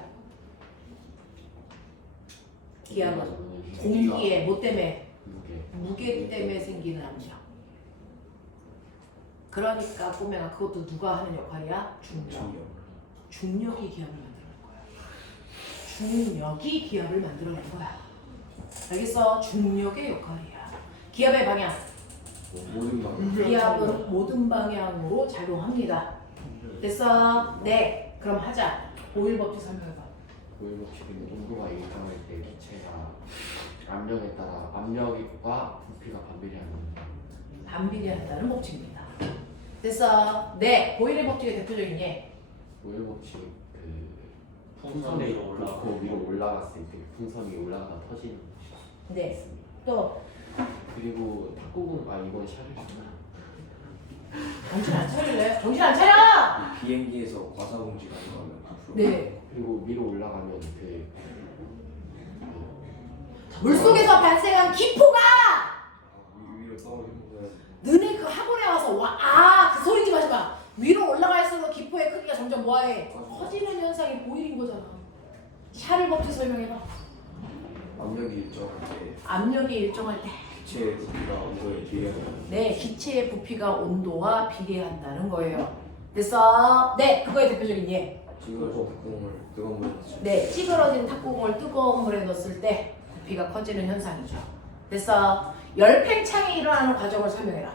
기압은 공기의 뭐 때문에? 무게 때문에 생기는 압력. 그러니까 꼬맹아 그것도 누가 하는 역할이야? 중력. 중력이 기압을 만드는 거야. 중력이 기압을 만들어낸 거야. 알겠어? 중력의 역할이야. 기압의 방향. 기압은 모든 방향으로 작용합니다. 됐어? 네. 그럼 하자. 오일 법칙 설명해봐. 보일 법칙은 온도가 일정할 때 기체가 압력에 따라 압력과 부피가 반비례한다는 법칙입니다. 됐어. 네, 보일의 법칙의 대표적인 예. 보일 법칙 그 풍선이 위로 올라가. 그 위로 올라갔을 때 풍선이 올라가다 터지는 것이 네. 있습니다. 또 그리고 탁구공 이건 샤르잖아. 정신 안 차릴래? 정신 안 차려! 비행기에서 과사공지가 나오면 앞으로 네. 그리고 위로 올라가면 물속에서 발생한 기포가 위로 떠오르는 거야. 너네 그 학원에 와서 그 소리 좀 하지 마. 위로 올라갈수록 기포의 크기가 점점 뭐해? 커지는 현상이 보이는 거잖아. 샤를 법칙 설명해봐. 압력이 일정할 때 압력이 일정할 때 기체의 부피가 온도에 비례하는 네, 기체의 부피가 온도와 비례한다는 거예요. 됐어? 네, 그거의 대표적인 예. 찌그러진 탁구공을 뜨거운 물에 넣죠. 네, 찌그러진 탁구공을 뜨거운 물에 넣었을 때 부피가 커지는 현상이죠. 됐어? 열팽창이 일어나는 과정을 설명해라.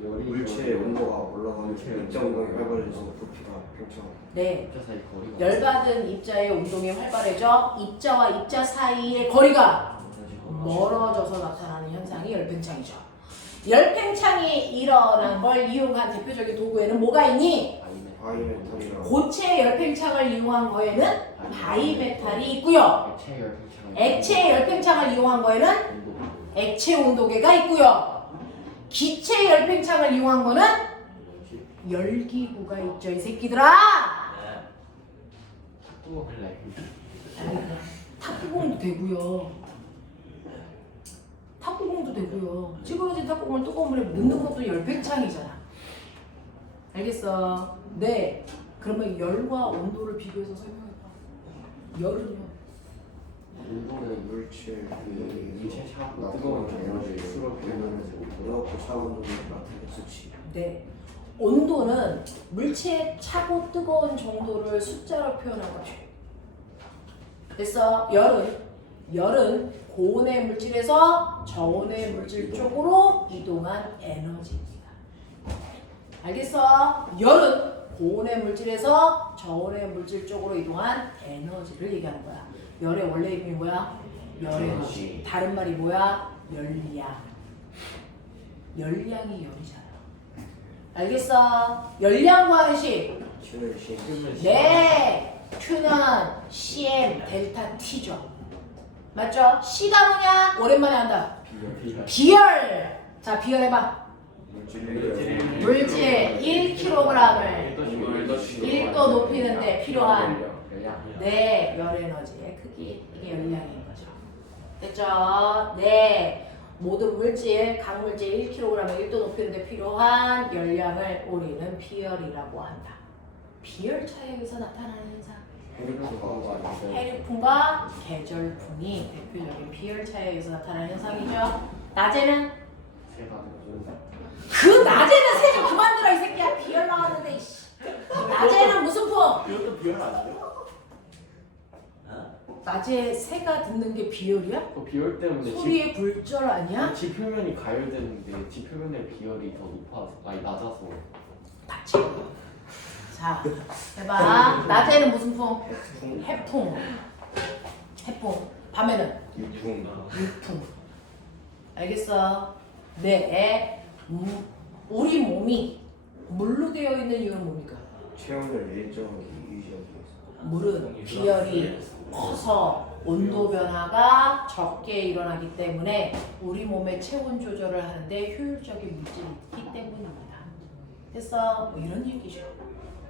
물체의 온도가 올라가면 물체의 일정 운동이 온도가 활발해져서 부피가 팽창. 네, 입자 사이 거리가 열받은 입자의 운동이 활발해져 입자와 입자 사이의 거리가 멀어져서 나타나는 현상이 열팽창이죠. 열팽창이 일어난 걸 이용한 대표적인 도구에는 뭐가 있니? 바이메탈이랑 고체 열팽창을 이용한 거에는 바이메탈이 있고요. 액체 열팽창을 이용한 거에는 액체 온도계가 있고요. 기체 열팽창을 이용한 거는 열기구가 있죠, 이 새끼들아. 탁구공도 되고요. 탁구공도 되고요. 찌그러진 탁구공을 뜨거운 물에 넣는 것도 열팽창이잖아. 알겠어? 네. 그러면 열과 온도를 비교해서 설명해봐. 열은요? 온도는 물체 물체 차고 뜨거운 뜨거운 에너지 에너지 수로 변하는 뜨겁고 차가운 온도를 나타내는 수치. 네. 온도는 물체의 차고 뜨거운 정도를 숫자로 표현한 거죠. 됐어? 열은 고온의 물질에서 저온의 물질 쪽으로 이동한 에너지입니다. 알겠어? 열은 고온의 물질에서 저온의 물질 쪽으로 이동한 에너지를 얘기하는 거야. 열의 원래 이름이 뭐야? 열에너지. 다른 말이 뭐야? 열량. 열량이 열이잖아. 알겠어? 열량 구하는 식. Q는 시. 네. Q는 CM 델타 T죠. 맞죠? C가 뭐냐? 오랜만에 한다. 비열. 자, 비열해봐. 물질 1kg을 1도 높이는데 필요한 네, 열에너지의 크기. 이게 열량인 거죠. 됐죠? 네. 모든 물질, 강물질 1kg에 1도 높이는데 필요한 열량을 우리는 비열이라고 한다. 비열 차이에서 나타나는 현상. 해류풍과 계절풍이 대표적인 비열 차이에서 나타나는 현상이죠. 낮에는 그 낮에는 새 좀 그만 들어 이 새끼야. 비열 나왔는데 이씨. 낮에는 무슨 풍? 이것도 비열 아니에요? 낮에 새가 듣는 게 비열이야? 그 비열 때문에 소리의 불절 아니야? 지 표면이 가열되는데 지 표면의 비열이 더 낮아서 맞지? 자, 해봐. 낮에는 무슨 풍? 해풍. 해풍. 밤에는 유풍. 유풍. 알겠어? 네. 우리 몸이 물로 되어 있는 이유는 뭡니까? 체온을 일정하게 유지하기 위해서. 물은 비열이 커서 온도 변화가 적게 일어나기 때문에 우리 몸의 체온 조절을 하는데 효율적인 물질이 있기 때문입니다. 됐어? 뭐 이런 얘기죠.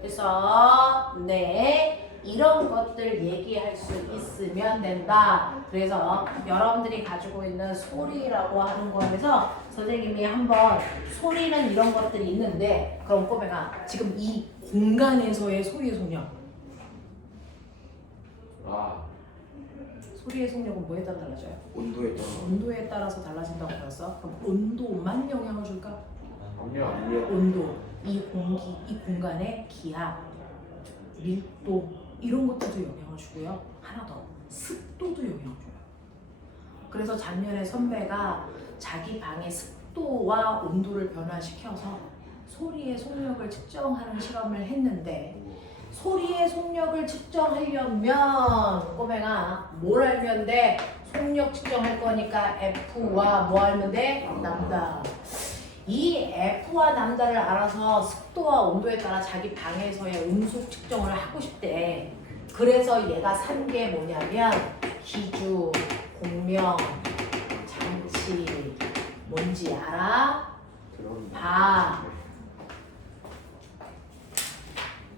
됐어? 네. 이런 것들 얘기할 수 있으면 된다. 그래서 여러분들이 가지고 있는 소리라고 하는 거에서 선생님이 한번 소리는 이런 것들이 있는데 그럼 꼬매가 지금 이 공간에서의 소리의 속력 소리의 속력은 뭐에 따라 달라져요? 온도에 따라. 온도에 따라서 달라진다고 배웠어? 그럼 온도만 영향을 줄까? 아니요. 온도, 이 공기, 이 공간의 기압, 밀도 이런 것들도 영향을 주고요. 하나 더, 습도도 영향을 줘요. 그래서 작년에 선배가 자기 방의 습도와 온도를 변화시켜서 소리의 속력을 측정하는 실험을 했는데 소리의 속력을 측정하려면 꼬맹아 뭘 알면 돼? 속력 측정할 거니까 F와 뭐 알면 돼? 남다. 이 F와 남다를 알아서 습도와 온도에 따라 자기 방에서의 음속 측정을 하고 싶대. 그래서 얘가 산 게 뭐냐면 기주, 공명, 장치 뭔지 알아? 봐.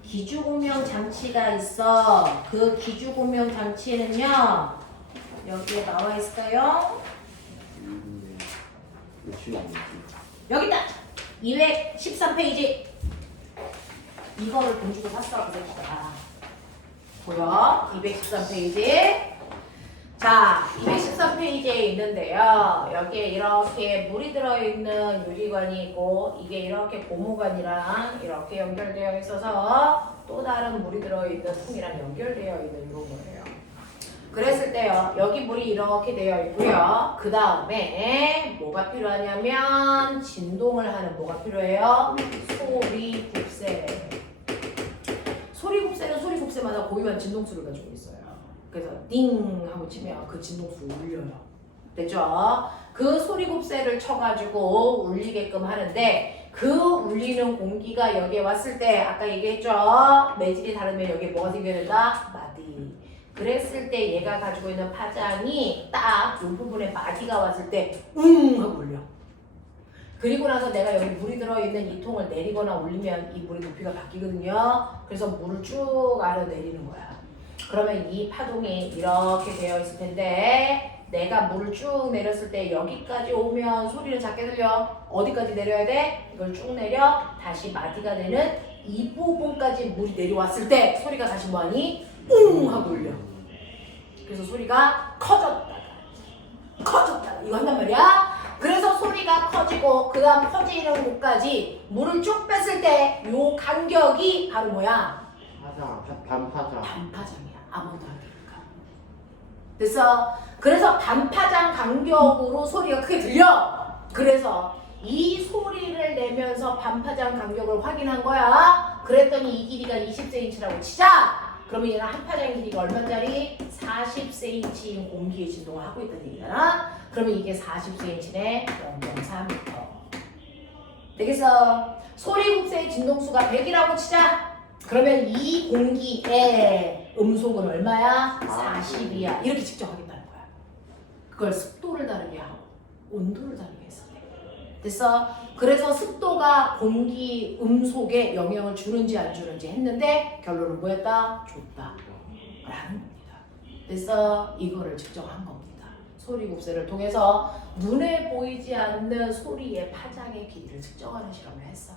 기주공명 장치가 있어. 그 기주공명 장치는요 여기에 나와 있어요. 여기 있다. 213페이지. 이거를 돈 주고 샀어, 그 새끼가. 보여? 213페이지. 자, 213페이지에 있는데요. 여기에 이렇게 물이 들어있는 유리관이 있고, 이게 이렇게 고무관이랑 이렇게 연결되어 있어서 또 다른 물이 들어있는 통이랑 연결되어 있는 이런 거예요. 그랬을 때요, 여기 물이 이렇게 되어 있고요. 그 다음에 뭐가 필요하냐면 진동을 하는 뭐가 필요해요? 소리곱세. 소리곱세는 소리곱세마다 고유한 진동수를 가지고 있어요. 그래서 띵 하고 치면 그 진동수 울려요. 됐죠? 그 소리곱세를 쳐가지고 울리게끔 하는데 그 울리는 공기가 여기에 왔을 때 아까 얘기했죠? 매질이 다르면 여기에 뭐가 생겨야 된다? 마디. 그랬을 때 얘가 가지고 있는 파장이 딱 이 부분에 마디가 왔을 때 하고 울려. 그리고 나서 내가 여기 물이 들어있는 이 통을 내리거나 올리면 이 물의 높이가 바뀌거든요. 그래서 물을 쭉 아래로 내리는 거야. 그러면 이 파동이 이렇게 되어 있을 텐데 내가 물을 쭉 내렸을 때 여기까지 오면 소리는 작게 들려. 어디까지 내려야 돼? 이걸 쭉 내려 다시 마디가 되는 이 부분까지 물이 내려왔을 때 소리가 다시 뭐하니? 하고 울려. 그래서 소리가 커졌다가 이거 한단 말이야. 그래서 소리가 커지고 그 다음 커지는 곳까지 물을 쭉 뺐을 때 요 간격이 바로 뭐야? 반파장. 반파장이야. 아무도 안 들을까. 됐어? 그래서 반파장 간격으로 소리가 크게 들려. 그래서 이 소리를 내면서 반파장 간격을 확인한 거야. 그랬더니 이 길이가 20cm라고 치자. 그러면 얘는 한 파장 길이가 얼마짜리? 40cm인 공기의 진동을 하고 있다는 얘기잖아. 그러면 이게 40cm네 0.4m. 되겠어? 소리곱세의 진동수가 100이라고 치자. 그러면 이 공기의 음속은 얼마야? 40이야. 이렇게 측정하겠다는 거야. 그걸 습도를 다르게 하고 온도를 다르게 했을 때. 됐어? 그래서 습도가 공기 음속에 영향을 주는지 안 주는지 했는데 결론은 뭐였다? 줬다. 라는 겁니다. 됐어? 이거를 측정한 겁니다. 소리곱세를 통해서 눈에 보이지 않는 소리의 파장의 길이를 측정하는 실험을 했어요.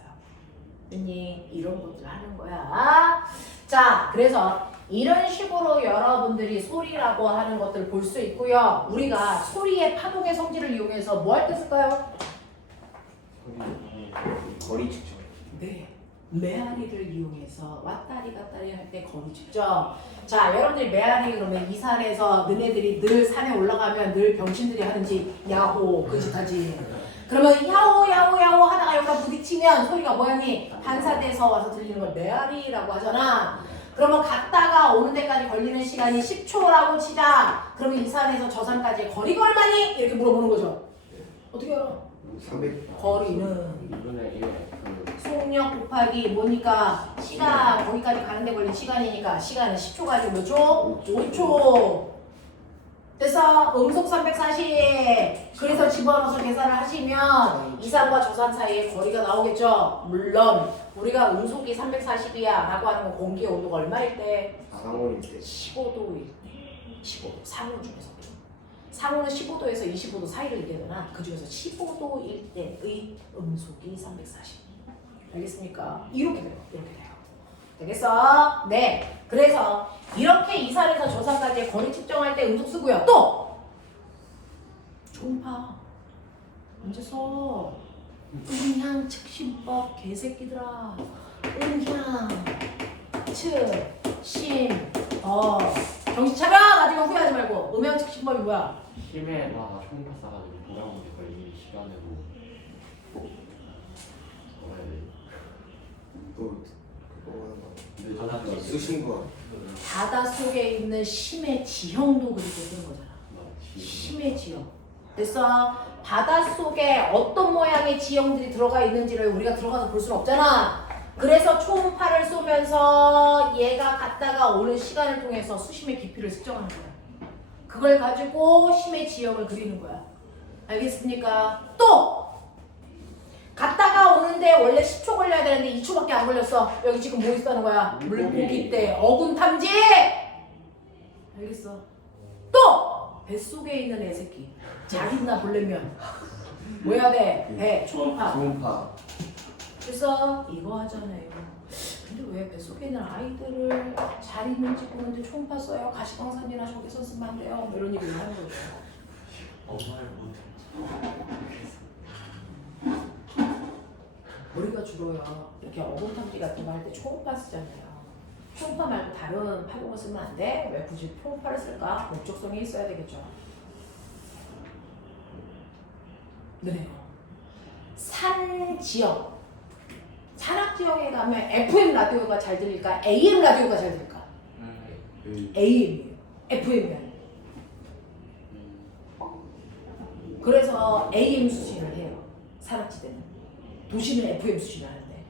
이런 것들 하는 거야. 자, 그래서 이런 식으로 여러분들이 소리라고 하는 것들 볼 수 있고요. 우리가 소리의 파동의 성질을 이용해서 뭐 할 때 쓸까요? 거리 측정. 네. 메아리를 이용해서 왔다리 갔다리 할 때 거리 측정. 자, 여러분들이 메아리 그러면 이 산에서 너네들이 늘 산에 올라가면 늘 병신들이 하는지 야호 그 짓 하지. 그러면 야호 야호 야호 하다가 여기다 부딪히면 소리가 뭐였니? 반사돼서 와서 들리는 걸 메아리라고 하잖아. 그러면 갔다가 오는 데까지 걸리는 시간이 10초라고 치자. 그러면 이 산에서 저 산까지의 거리가 얼마니? 이렇게 물어보는 거죠. 어떻게 알아? 300. 거리는 2분의 1. 속력 곱하기 뭐니까 시간 거기까지 가는데 걸린 시간이니까 시간은 10초 가지고 몇 초? 5초. 됐어? 음속 340. 그래서 집어넣어서 계산을 하시면 이 산과 저 산 사이에 거리가 나오겠죠. 물론 우리가 음속이 340이야 라고 하는 건 공기의 온도가 얼마일 때? 상온일 때. 15도일 때. 15도. 상온 중에서. 상온은 15도에서 25도 사이를 얘기하잖아. 그 중에서 15도일 때의 음속이 340. 알겠습니까? 이렇게 돼요. 이렇게 돼요. 되겠어? 네. 그래서 이렇게 이 산에서 저 산까지의 거리 측정할 때 음속 쓰고요. 또! 초음파. 언제 써? 음향 측심법 개새끼들아. 음향 측 심 정신 차려! 나중에 후회하지 말고. 음향 측심법이 뭐야? 심해에다가 총파 싸가지고 도장문제 걸리는 시간으로 그거 하는 거. 근데 저는 수 증거. 바닷속에 있는 심의 지형도 그렇게 쓰는 거잖아. 심의 지형. 그래서 바닷속에 어떤 모양의 지형들이 들어가 있는지를 우리가 들어가서 볼 수는 없잖아. 그래서 초음파를 쏘면서 얘가 갔다가 오는 시간을 통해서 수심의 깊이를 측정하는 거야. 그걸 가지고 심의 지형을 그리는 거야. 알겠습니까? 또! 갔다가 오는데 원래 10초 걸려야 되는데 2초밖에 안 걸렸어. 여기 지금 뭐 있다는 거야? 물고기 때 어군 탐지! 알겠어? 또! 뱃속에 있는 애새끼. 잘 있나 보려면 뭐 해야 돼? 배, 초음파. 초음파. 그래서 이거 하잖아요. 근데 왜 뱃속에 있는 아이들을 잘 있는지 보는데 초음파 써요? 가시광선이나 적외선 쓰면 안 돼요? 뭐 이런 얘기를 하는 거죠. 엄마를 못해. 머리가 줄어요. 이렇게 어금탐지 같은 거 할 때 초음파 쓰잖아요. 초음파 말고 다른 파동을 쓰면 안 돼? 왜 굳이 초음파를 쓸까? 목적성이 있어야 되겠죠. 네. 산 지역. 산악 지역에 가면 FM 라디오가 잘 들릴까? AM 라디오가 잘 들릴까? AM이에요. FM이면. 그래서 AM 수신을 해요. 산악지대는. 도시는 FM 수신을 하는데.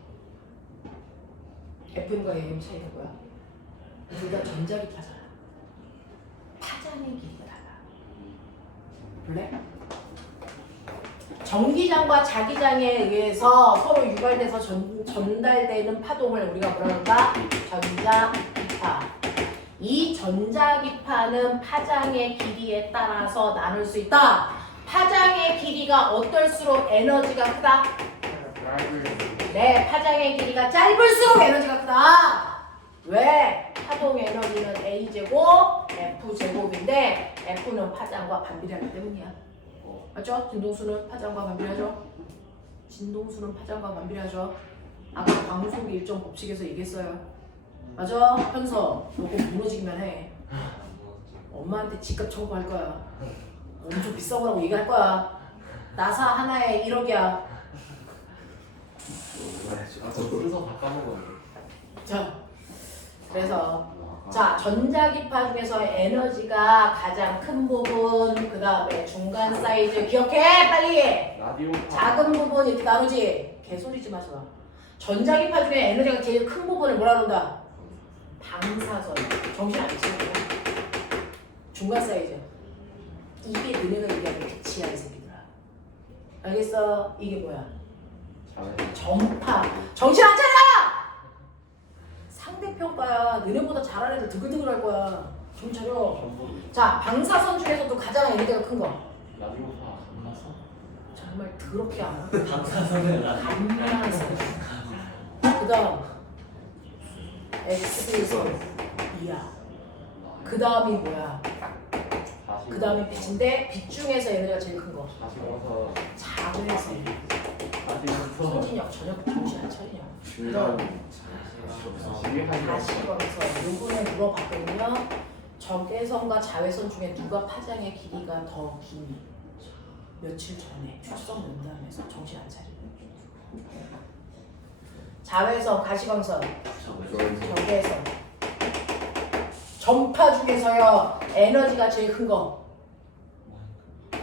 FM과 AM 차이가 뭐야? 둘 다 전자기파잖아. 파장의 길이가 달라. 볼래? 전기장과 자기장에 의해서 서로 유발돼서 전달되는 파동을 우리가 뭐라 그럴까? 전자기파. 이 전자기파는 파장의 길이에 따라서 나눌 수 있다. 파장의 길이가 어떨수록 에너지가 크다? 네, 파장의 길이가 짧을수록 에너지가 크다. 왜? 파동 에너지는 A제곱, F제곱인데 F는 파장과 반비례하기 때문이야. 맞죠? 진동수는 파장과 반비례하죠? 진동수는 파장과 반비례하죠? 아까 방송 일정 법칙에서 얘기했어요. 맞아? 현서, 너 꼭 무너지기만 해. 엄마한테 집값 청구할 거야. 엄청 비싼 거라고 얘기할 거야. 나사 하나에 1억이야. 저 순서 바꿔먹었네. 자, 그래서 자, 전자기파 중에서 에너지가 가장 큰 부분, 그 다음에 중간 사이즈 기억해 빨리. 라디오 작은 부분 이렇게 나누지. 개소리 좀 하지 마. 전자기파 중에 에너지가 제일 큰 부분을 뭐라 그런다? 방사선. 정신 안 차려. 중간 사이즈. 이게 너네가 얘기하는 빛이야 이 새끼들아. 알겠어? 이게 뭐야? 전파. 정신 안 차려! 상대평가야. 너네보다 잘하는 애들 드글드글 할 거야. 정신 차려. 자, 방사선 중에서도 가장 에너지가 큰 거. 라디오파. 정말 더럽게 안 와. 방사선은 감마선. 그 다음 X선 이야. 그 다음이 뭐야? 그 다음이 빛인데 빛 중에서 에너지가 제일 큰 거. 다시워서 자외선. 라디오파. 손진영 저녁 정신 안 차리냐? 중간. 다시 걸어서 요번에 물어봤거든요. 적외선과 자외선 중에 누가 파장의 길이가 더 기니? 며칠 전에 출석 면담에서 정신 안 차리네. 자외선, 가시광선, 적외선. 전파 중에서요 에너지가 제일 큰 거.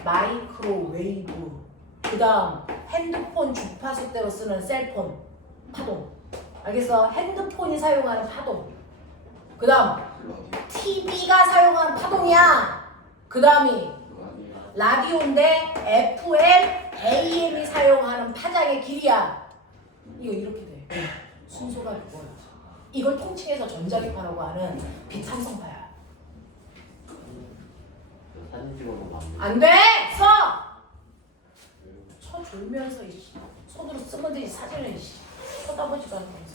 마이크로웨이브. 그 다음 핸드폰 주파수대로 쓰는 셀폰 파동. 알겠어? 핸드폰이 사용하는 파동. 그 다음 TV가 사용하는 파동이야. 그 다음이 라디오인데 FM, AM이 사용하는 파장의 길이야. 이거 이렇게 돼. 순서가 이거야. 이걸 통칭해서 전자기파라고 하는 비탄성파야. 사진 찍어놓으면 안 돼. 안 돼! 서! 졸면서 손으로 쓰면 되지 사진을 쳐다보지도 않으면서.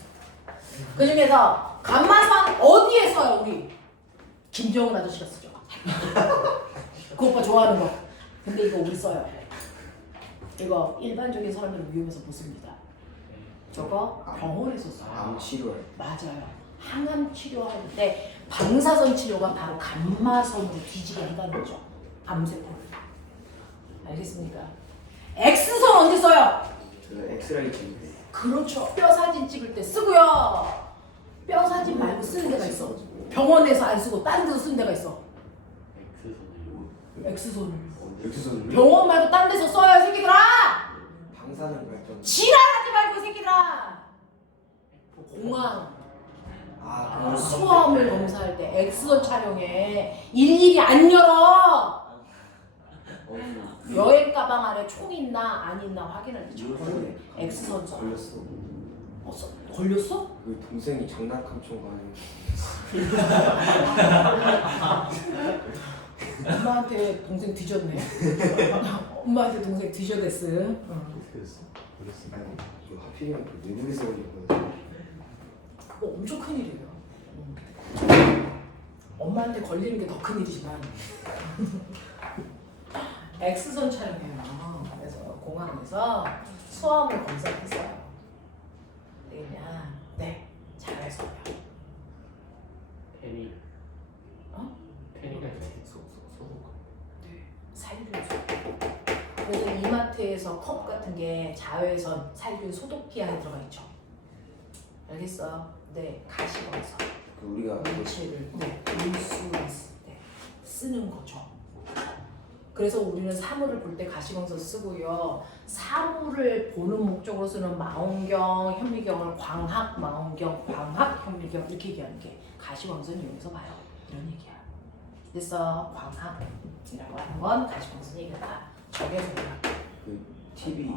그 중에서 감마선 어디에 써요 우리? 김정은 아저씨가 쓰죠. 그 오빠 좋아하는 거. 근데 이거 우리 써요. 이거 일반적인 사람들은 위험해서 못 씁니다. 저거 병원에서 써요. 암 치료에. 맞아요. 항암 치료할 때 방사선 치료가 바로 감마선으로 뒤지게 한다는 거죠. 암세포를. 알겠습니까? X선 언제 써요? 저는 엑스레이 찍는데. 그렇죠. 뼈 사진 찍을 때 쓰고요. 뼈 사진 말고 쓰는 데가 있어. 병원에서 안 쓰고 다른 데서 쓰는 데가 있어. X선을. 엑스선 병원 말고 다른 데서 써요, 이 새끼들아! 방사능 발전. 지랄하지 말고, 이 새끼들아! 공항. 아, 수화물 검사할 때 X선 촬영해. 일일이 안 열어! 여행 가방 안에 총 있나 안 있나 확인할 때 저거를 X선 써. 걸렸어. 걸렸어? 그 동생이 장난감 총 가지고. 엄마한테 동생 뒤졌네. 엄마한테 동생 뒤져댔어. 그랬어? 아니, 이거 하필이면 또 외국에서 걸렸거든. 그거 엄청 큰일이에요. 엄마한테 걸리는 게 더 큰일이지만 X선 촬영해요. 그래서 공항에서 수화물 검사했어요. 되겠냐? 네, 잘했어요. 페니. 어? 페니가 살균 소독. 그래서 이마트에서 컵 같은 게 자외선 살균 소독기 안에 들어가 있죠. 알겠어? 네, 가시검사. 그 우리가 물질을 물수 쓰는 거죠. 그래서 우리는 사물을 볼 때 가시광선 쓰고요. 사물을 보는 목적으로 쓰는 망원경, 현미경을 광학, 망원경, 광학, 현미경 이렇게 얘기하는 게 가시광선을 이용해서 봐요. 이런 얘기야. 그래서 광학이라고 하는 건 가시광선 얘기다. 적외선이야. 그 TV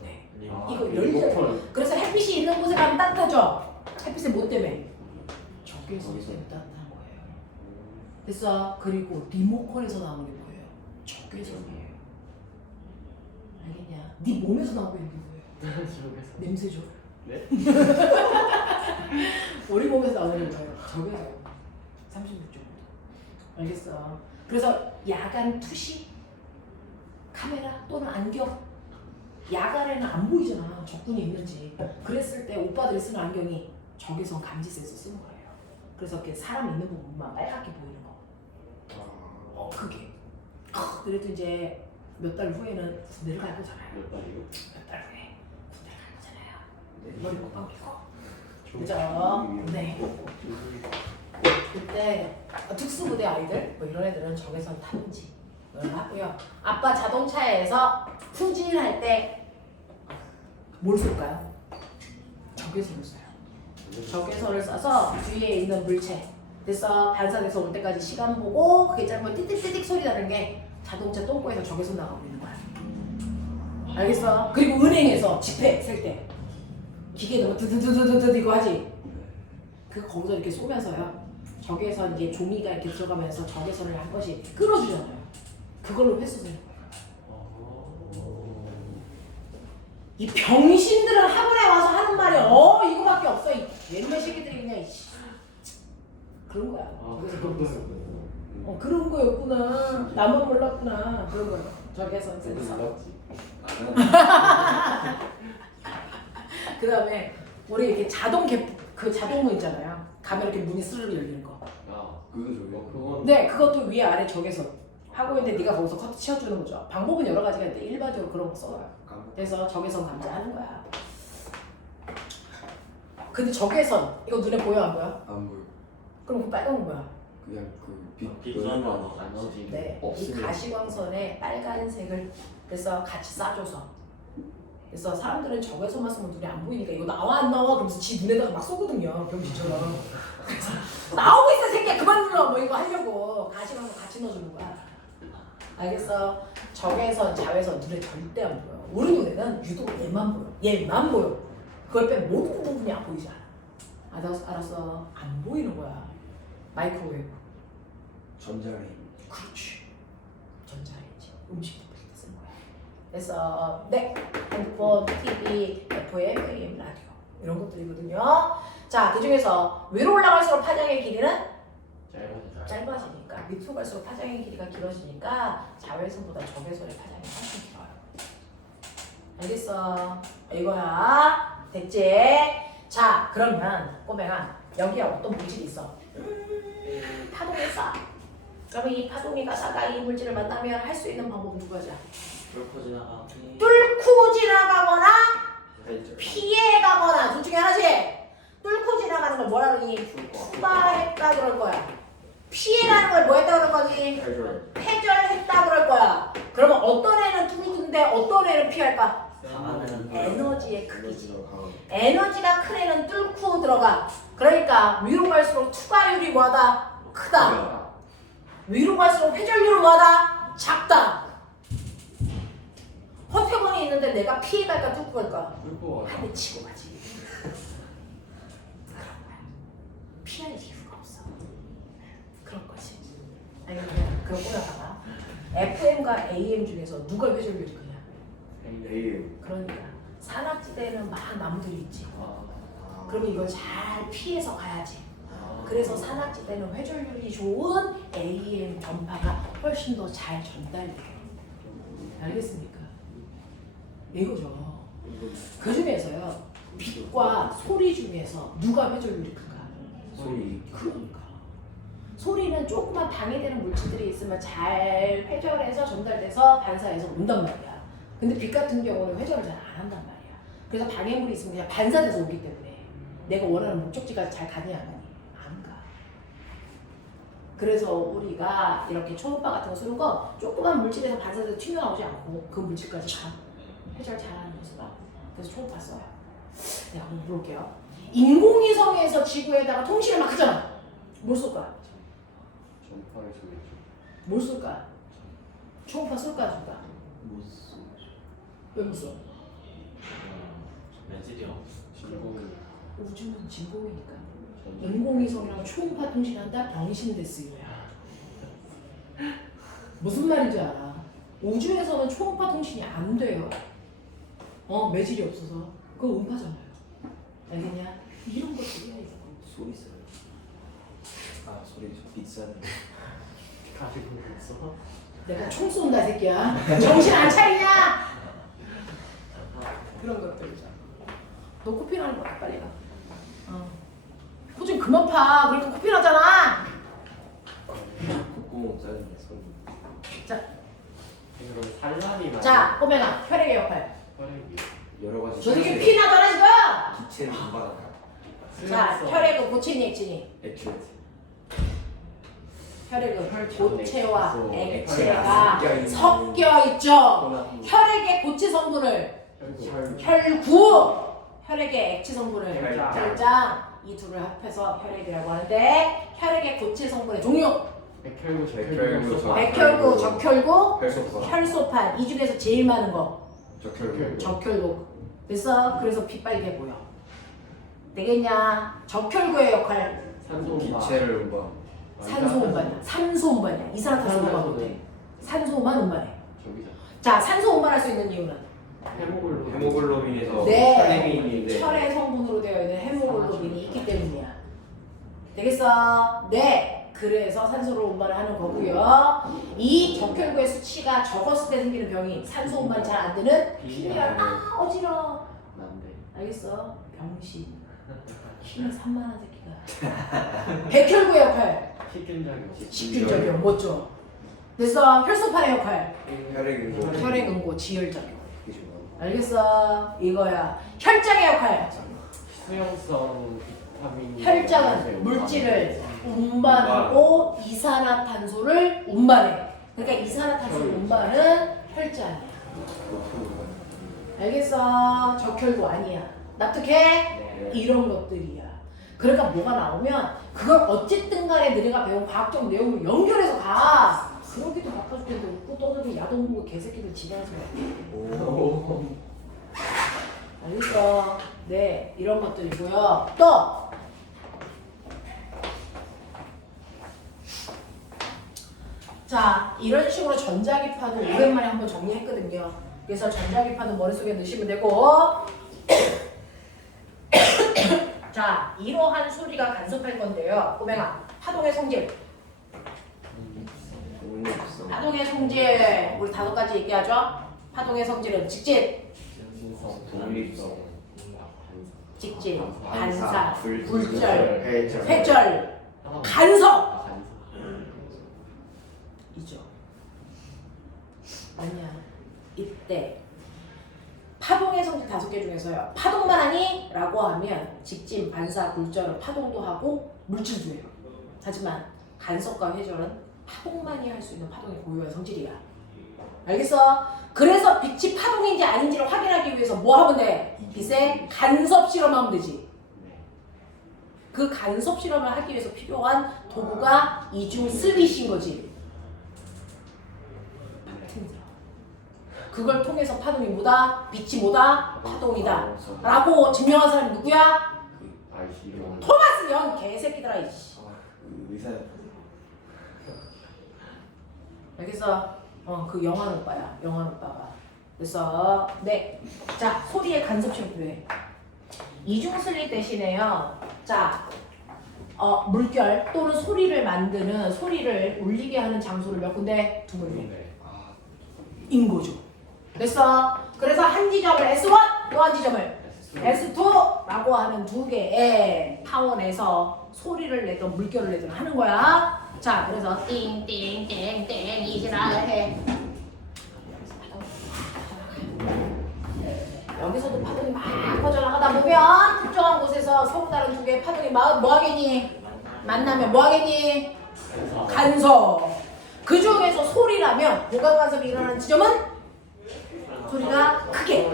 네. 아, 이거 열려. 그래서 햇빛이 있는 곳에 가면 따뜻하죠. 햇빛에 뭐 때문에? 적외선 때문에 따뜻한 거예요. 그래서 그리고 리모컨에서 나오는 게 뭐예요? 적외선이에요. 알겠냐? 네 몸에서 나오고 있는 게 뭐예요? 냄새죠. 네? 우리 몸에서 나오는 게 뭐예요? 적외선. 36.5도. 알겠어. 그래서 야간 투시 카메라 또는 안경 야간에는 안 보이잖아. 적군이 있는지. 그랬을 때 오빠들이 쓰는 안경이 적외선 감지 센서 쓰는 거예요. 그래서 이렇게 사람 있는 부분만 빨갛게 보이는 거. 그게. 그래도 이제 몇 달 후에는 군대를 갈 거잖아요. 몇 달이요? 몇 달 후에 군대를 갈 거잖아요. 네. 머리 못 감기고. 그죠? 네. 그때 특수부대 아이들 뭐 이런 애들은 적외선 탐지 하고요. 아빠 자동차에서 후진할 때 뭘 쓸까요? 적외선을 써요. 적외선을 써서 뒤에 있는 물체 그래서 반사돼서 올 때까지 시간 보고 그게 짧으면 띠띠띠띠 소리 나는 게 자동차 똥꼬에서 적외선 나가고 있는 거야. 알겠어? 그리고 은행에서 지폐 셀 때 기계 넣으면 드드드드드 이거 하지? 그 거기서 이렇게 쏘면서요. 적외선 이게 종이가 이렇게 들어가면서 적외선을 한 번씩 끌어주잖아요. 그걸로 횟수 세는 거예요. 이 병신들은 학원에 와서 하는 말이 이거밖에 없어. 이 옛날 새끼들이 그냥 그런 거야. 그래서 그런 거였어. 그런 거였구나. 나만 몰랐구나. 그런 거야. 적외선 센서. 그 다음에 우리 이렇게 그 자동문 있잖아요. 가면 이렇게 문이 스르르 열리는 거. 그거 저기. 그건 네, 그것도 위에 아래 적외선 하고 있는데 네가 거기서 커트 치워주는 거죠. 방법은 여러 가지가 있는데 일반적으로 그런 거 써요. 그래서 적외선 감지하는 거야. 근데 적외선 이거 눈에 보여 안 보여? 안 보여. 그럼 그 빨간 건 뭐야? 그냥 그빛 빛선 에너지. 네, 이 없으면. 가시광선에 빨간색을 그래서 같이 쏴줘서. 그래서 사람들은 적외선만 쓰면 눈에 안 보이니까 이거 나와 안 나와 그러면서 지 눈에다가 막 쏘거든요. 병신처럼. 그래서 나오고 있어 새끼야 그만 눌러 뭐 이거 하려고 가시광선 같이 넣어주는 거야. 알겠어? 적외선, 자외선 눈에 절대 안 보여. 우리 눈에는 유독 얘만 보여. 얘만 보여. 그걸 빼 모든 부분이 안 보이지 않아. 알았어. 안 보이는 거야. 마이크로웨이브. 전자레인. 그렇지. 전자레인지. 음식 볶을 때 쓰는 거야. 그래서 네, 핸드폰, TV, FM, AM, 라디오 이런 것들이거든요. 자, 그 중에서 위로 올라갈수록 파장의 길이는 짧아지니까 밑으로 갈수록 파장의 길이가 길어지니까 자외선보다 적외선의 파장이 훨씬 길어요. 알겠어? 이거야. 됐지? 자, 그러면 꼬맹아 여기에 어떤 물질이 있어? 파동이 있어. 그러면 이 파동이 가다가 이 물질을 만나면 할 수 있는 방법은 두 가지야. 뚫고 지나가기. 뚫고 지나가거나 피해가거나 둘 중에 하나지. 뚫고 지나가는 걸 뭐라 강하면 에너지의 크기지. 에너지가 강한. 에너지가 큰 애는 뚫고 들어가. 그러니까 위로 갈수록 투과율이 뭐하다? 크다. 위로 갈수록 회전율은 뭐하다? 작다. 허태봉이 있는데 내가 피해갈까 뚫고 갈까? 뚫고 한 대 치고 가지. 그런 거야. 피할 이유가 없어. 그런 거지. 아니 그냥 그런 거다가 FM과 AM 중에서 누가 회전율이 크냐? A. 그러니까 산악지대에는 막 나무들이 있지. 그러면 이걸 잘 피해서 가야지. 그래서 산악지대는 회전율이 좋은 AM 전파가 훨씬 더 잘 전달돼요. 알겠습니까? 이거죠. 그 중에서요, 빛과 소리 중에서 누가 회전율이 큰가? 소리. 그러니까. 소리는 조금만 방해되는 물질들이 있으면 잘 회전해서 전달돼서 반사해서 온단 말이야. 근데 빛 같은 경우는 회전을 잘 안 한단 말이야. 그래서 방해물이 있으면 그냥 반사돼서 오기 때문에 내가 원하는 목적지가 잘 가냐 안 가냐? 안 가. 그래서 우리가 이렇게 초음파 같은 거 쓰는 거 조그만 물질에서 반사돼서 튀어나오지 않고 그 물질까지 다 회전 잘하는 것이다. 그래서 초음파 써요. 내가 한번 물어볼게요. 인공위성에서 지구에다가 통신을 막 하잖아. 뭘 쏠까? 전파를 쏘겠죠. 뭘 쏠까? 초음파 쏠까 안 쏠까? 왜 못 써? 매질이요. 진공 우주는 진공이니까. 인공위성이랑 초음파 통신한다? 병신데스요야. 무슨 말인지 알아? 우주에서는 초음파 통신이 안 돼요. 매질이 없어서. 그건 음파잖아요. 알겠냐? 이런 것들이야 이거. 소리 써요. 아 소리 비싼. 가지고 있어. 내가 총 쏜다 이 새끼야. 정신 안 차리냐? 그런 것들이잖아. 너 코피 나는 거야 빨리 가. 코 좀 그만 파. 그러니까 코피 나잖아. 콧구멍 짜는데 소리. 자, 그럼 산란이 자, 꼬맹아, 혈액의 역할. 혈액이 여러 가지. 저 새끼 피 나잖아 지금. 기체를 전반한. 자, 혈액은 고체니 액체니? 액체트. 혈액은 고체와 액체에서 액체가 섞여 있는 섞여 있죠. 혈액의 고체 성분을 혈구, 혈액의 액체 성분을 혈장. 혈장, 이 둘을 합해서 혈액이라고 하는데 혈액의 고체 성분의 종류 백혈구, 백혈구, 백혈구, 적혈구, 혈소판. 혈소판 이 중에서 제일 많은 거 적혈구. 적혈구. 됐어? 그래서 빛빨개 보여. 되겠냐? 적혈구의 역할 산소 기체를 운반. 산소 운반이야. 산소 운반이야. 이산화탄소 운반 못해. 산소만 운반해. 저기죠. 자, 산소 운반할 수 있는 이유는 헤모글로빈에서 네. 혈액이 있는데. 혈의 성분으로 되어 있는 헤모글로빈이 있기 때문이야. 되겠어? 네. 그래서 산소를 운반을 하는 거고요. 이 적혈구의 수치가 적었을 때 생기는 병이 산소 운반이 잘 안 되는 빈혈. 아, 어지러워. 난데. 알겠어? 병신. 키는 산만한 새끼가. 백혈구의 역할. 식균작용. 식균작용. 멋져. 됐어? 혈소판의 역할. 혈액은 혈액응고, 지혈작용. 알겠어? 이거야. 혈장의 역할. 수용성 비타민. 혈장은 물질을 운반하고 이산화탄소를 운반해. 그러니까 이산화탄소를 운반은 혈장이야. 알겠어? 적혈구 아니야. 납득해? 네. 이런 것들이야. 그러니까 뭐가 나오면 그걸 어쨌든 간에 너네가 배운 과학적 내용을 연결해서 가. 그러기도 바빠 죽겠는데 웃고 떠들고 야동보고 개새끼들 지내하지 마. 오. 알겠어? 네, 이런 것들이고요. 또! 자, 이런 식으로 전자기파도 오랜만에 한번 정리했거든요. 그래서 전자기파도 머릿속에 넣으시면 되고 자, 이러한 소리가 간섭할 건데요. 꼬맹아, 파동의 성질. 파동의 성질, 우리 5가지 얘기하죠? 파동의 성질은 직진, 진성. 독립성. 직진, 반사, 굴절, 회절. 회절, 간섭. 이죠. 아니야. 이때 파동의 성질 5개 중에서요. 파동만 하니? 라고 하면 직진, 반사, 굴절은 파동도 하고 물질도 해요. 하지만 간섭과 회절은 파동만이 할 수 있는 파동의 고유한 성질이야. 알겠어? 그래서 빛이 파동인지 아닌지를 확인하기 뭐 하면 돼? 글쎄 간섭 실험하면 되지. 그 간섭 실험을 하기 위해서 필요한 도구가 이중 슬릿인 거지. 그걸 통해서 파동이 뭐다? 빛이 뭐다? 파동이다. 라고 증명한 사람이 누구야? 아이씨 토마스 연 개새끼들아 이씨. 의사야. 알겠어? 그 영환 오빠야. 영환 오빠가. 그래서 네. 자, 소리의 간섭 실험 필요해. 이중 슬릿 대신에요. 자, 물결 또는 소리를 만드는 소리를 울리게 하는 장소를 몇 군데? 두 군데. 인 거죠. 됐어? 그래서 한 지점을 S1, 또 한 지점을 S2라고 하는 두 개의 타원에서 소리를 내든 물결을 내든 하는 거야. 자, 그래서 띵띵띵띵 이지라 해. 여기서도 파동이 막 퍼져나가다 보면 특정한 곳에서 서로 다른 두 개의 파동이 뭐 하겠니? 만나면 뭐 하겠니? 간섭. 그 중에서 소리라면 보강 간섭이 일어나는 지점은 소리가 크게,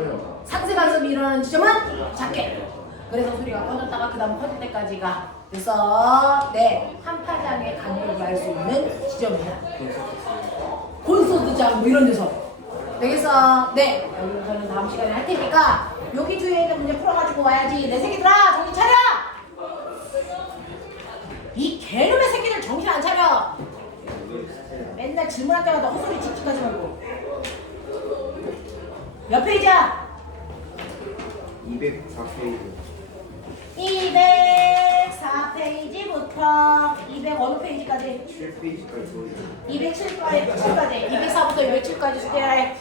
상세 간섭이 일어나는 지점은 작게. 그래서 소리가 꺼졌다가 그 다음 퍼질 때까지가. 그래서 네, 한 파장의 간격을 알 수 있는 지점이야. 콘서트장 뭐 이런 데서. 되겠어? 네. 여기서는 다음 시간에 할 테니까 여기 뒤에 있는 문제 풀어가지고 와야지. 내 새끼들아 정신 차려! 이 개놈의 새끼들 정신 안 차려! 맨날 질문할 때마다 헛소리 칙칙하지 말고. 몇 페이지야? 204페이지. 204페이지부터 200 어느 페이지까지? 7페이지까지 207까지 204부터 207까지 숙제해.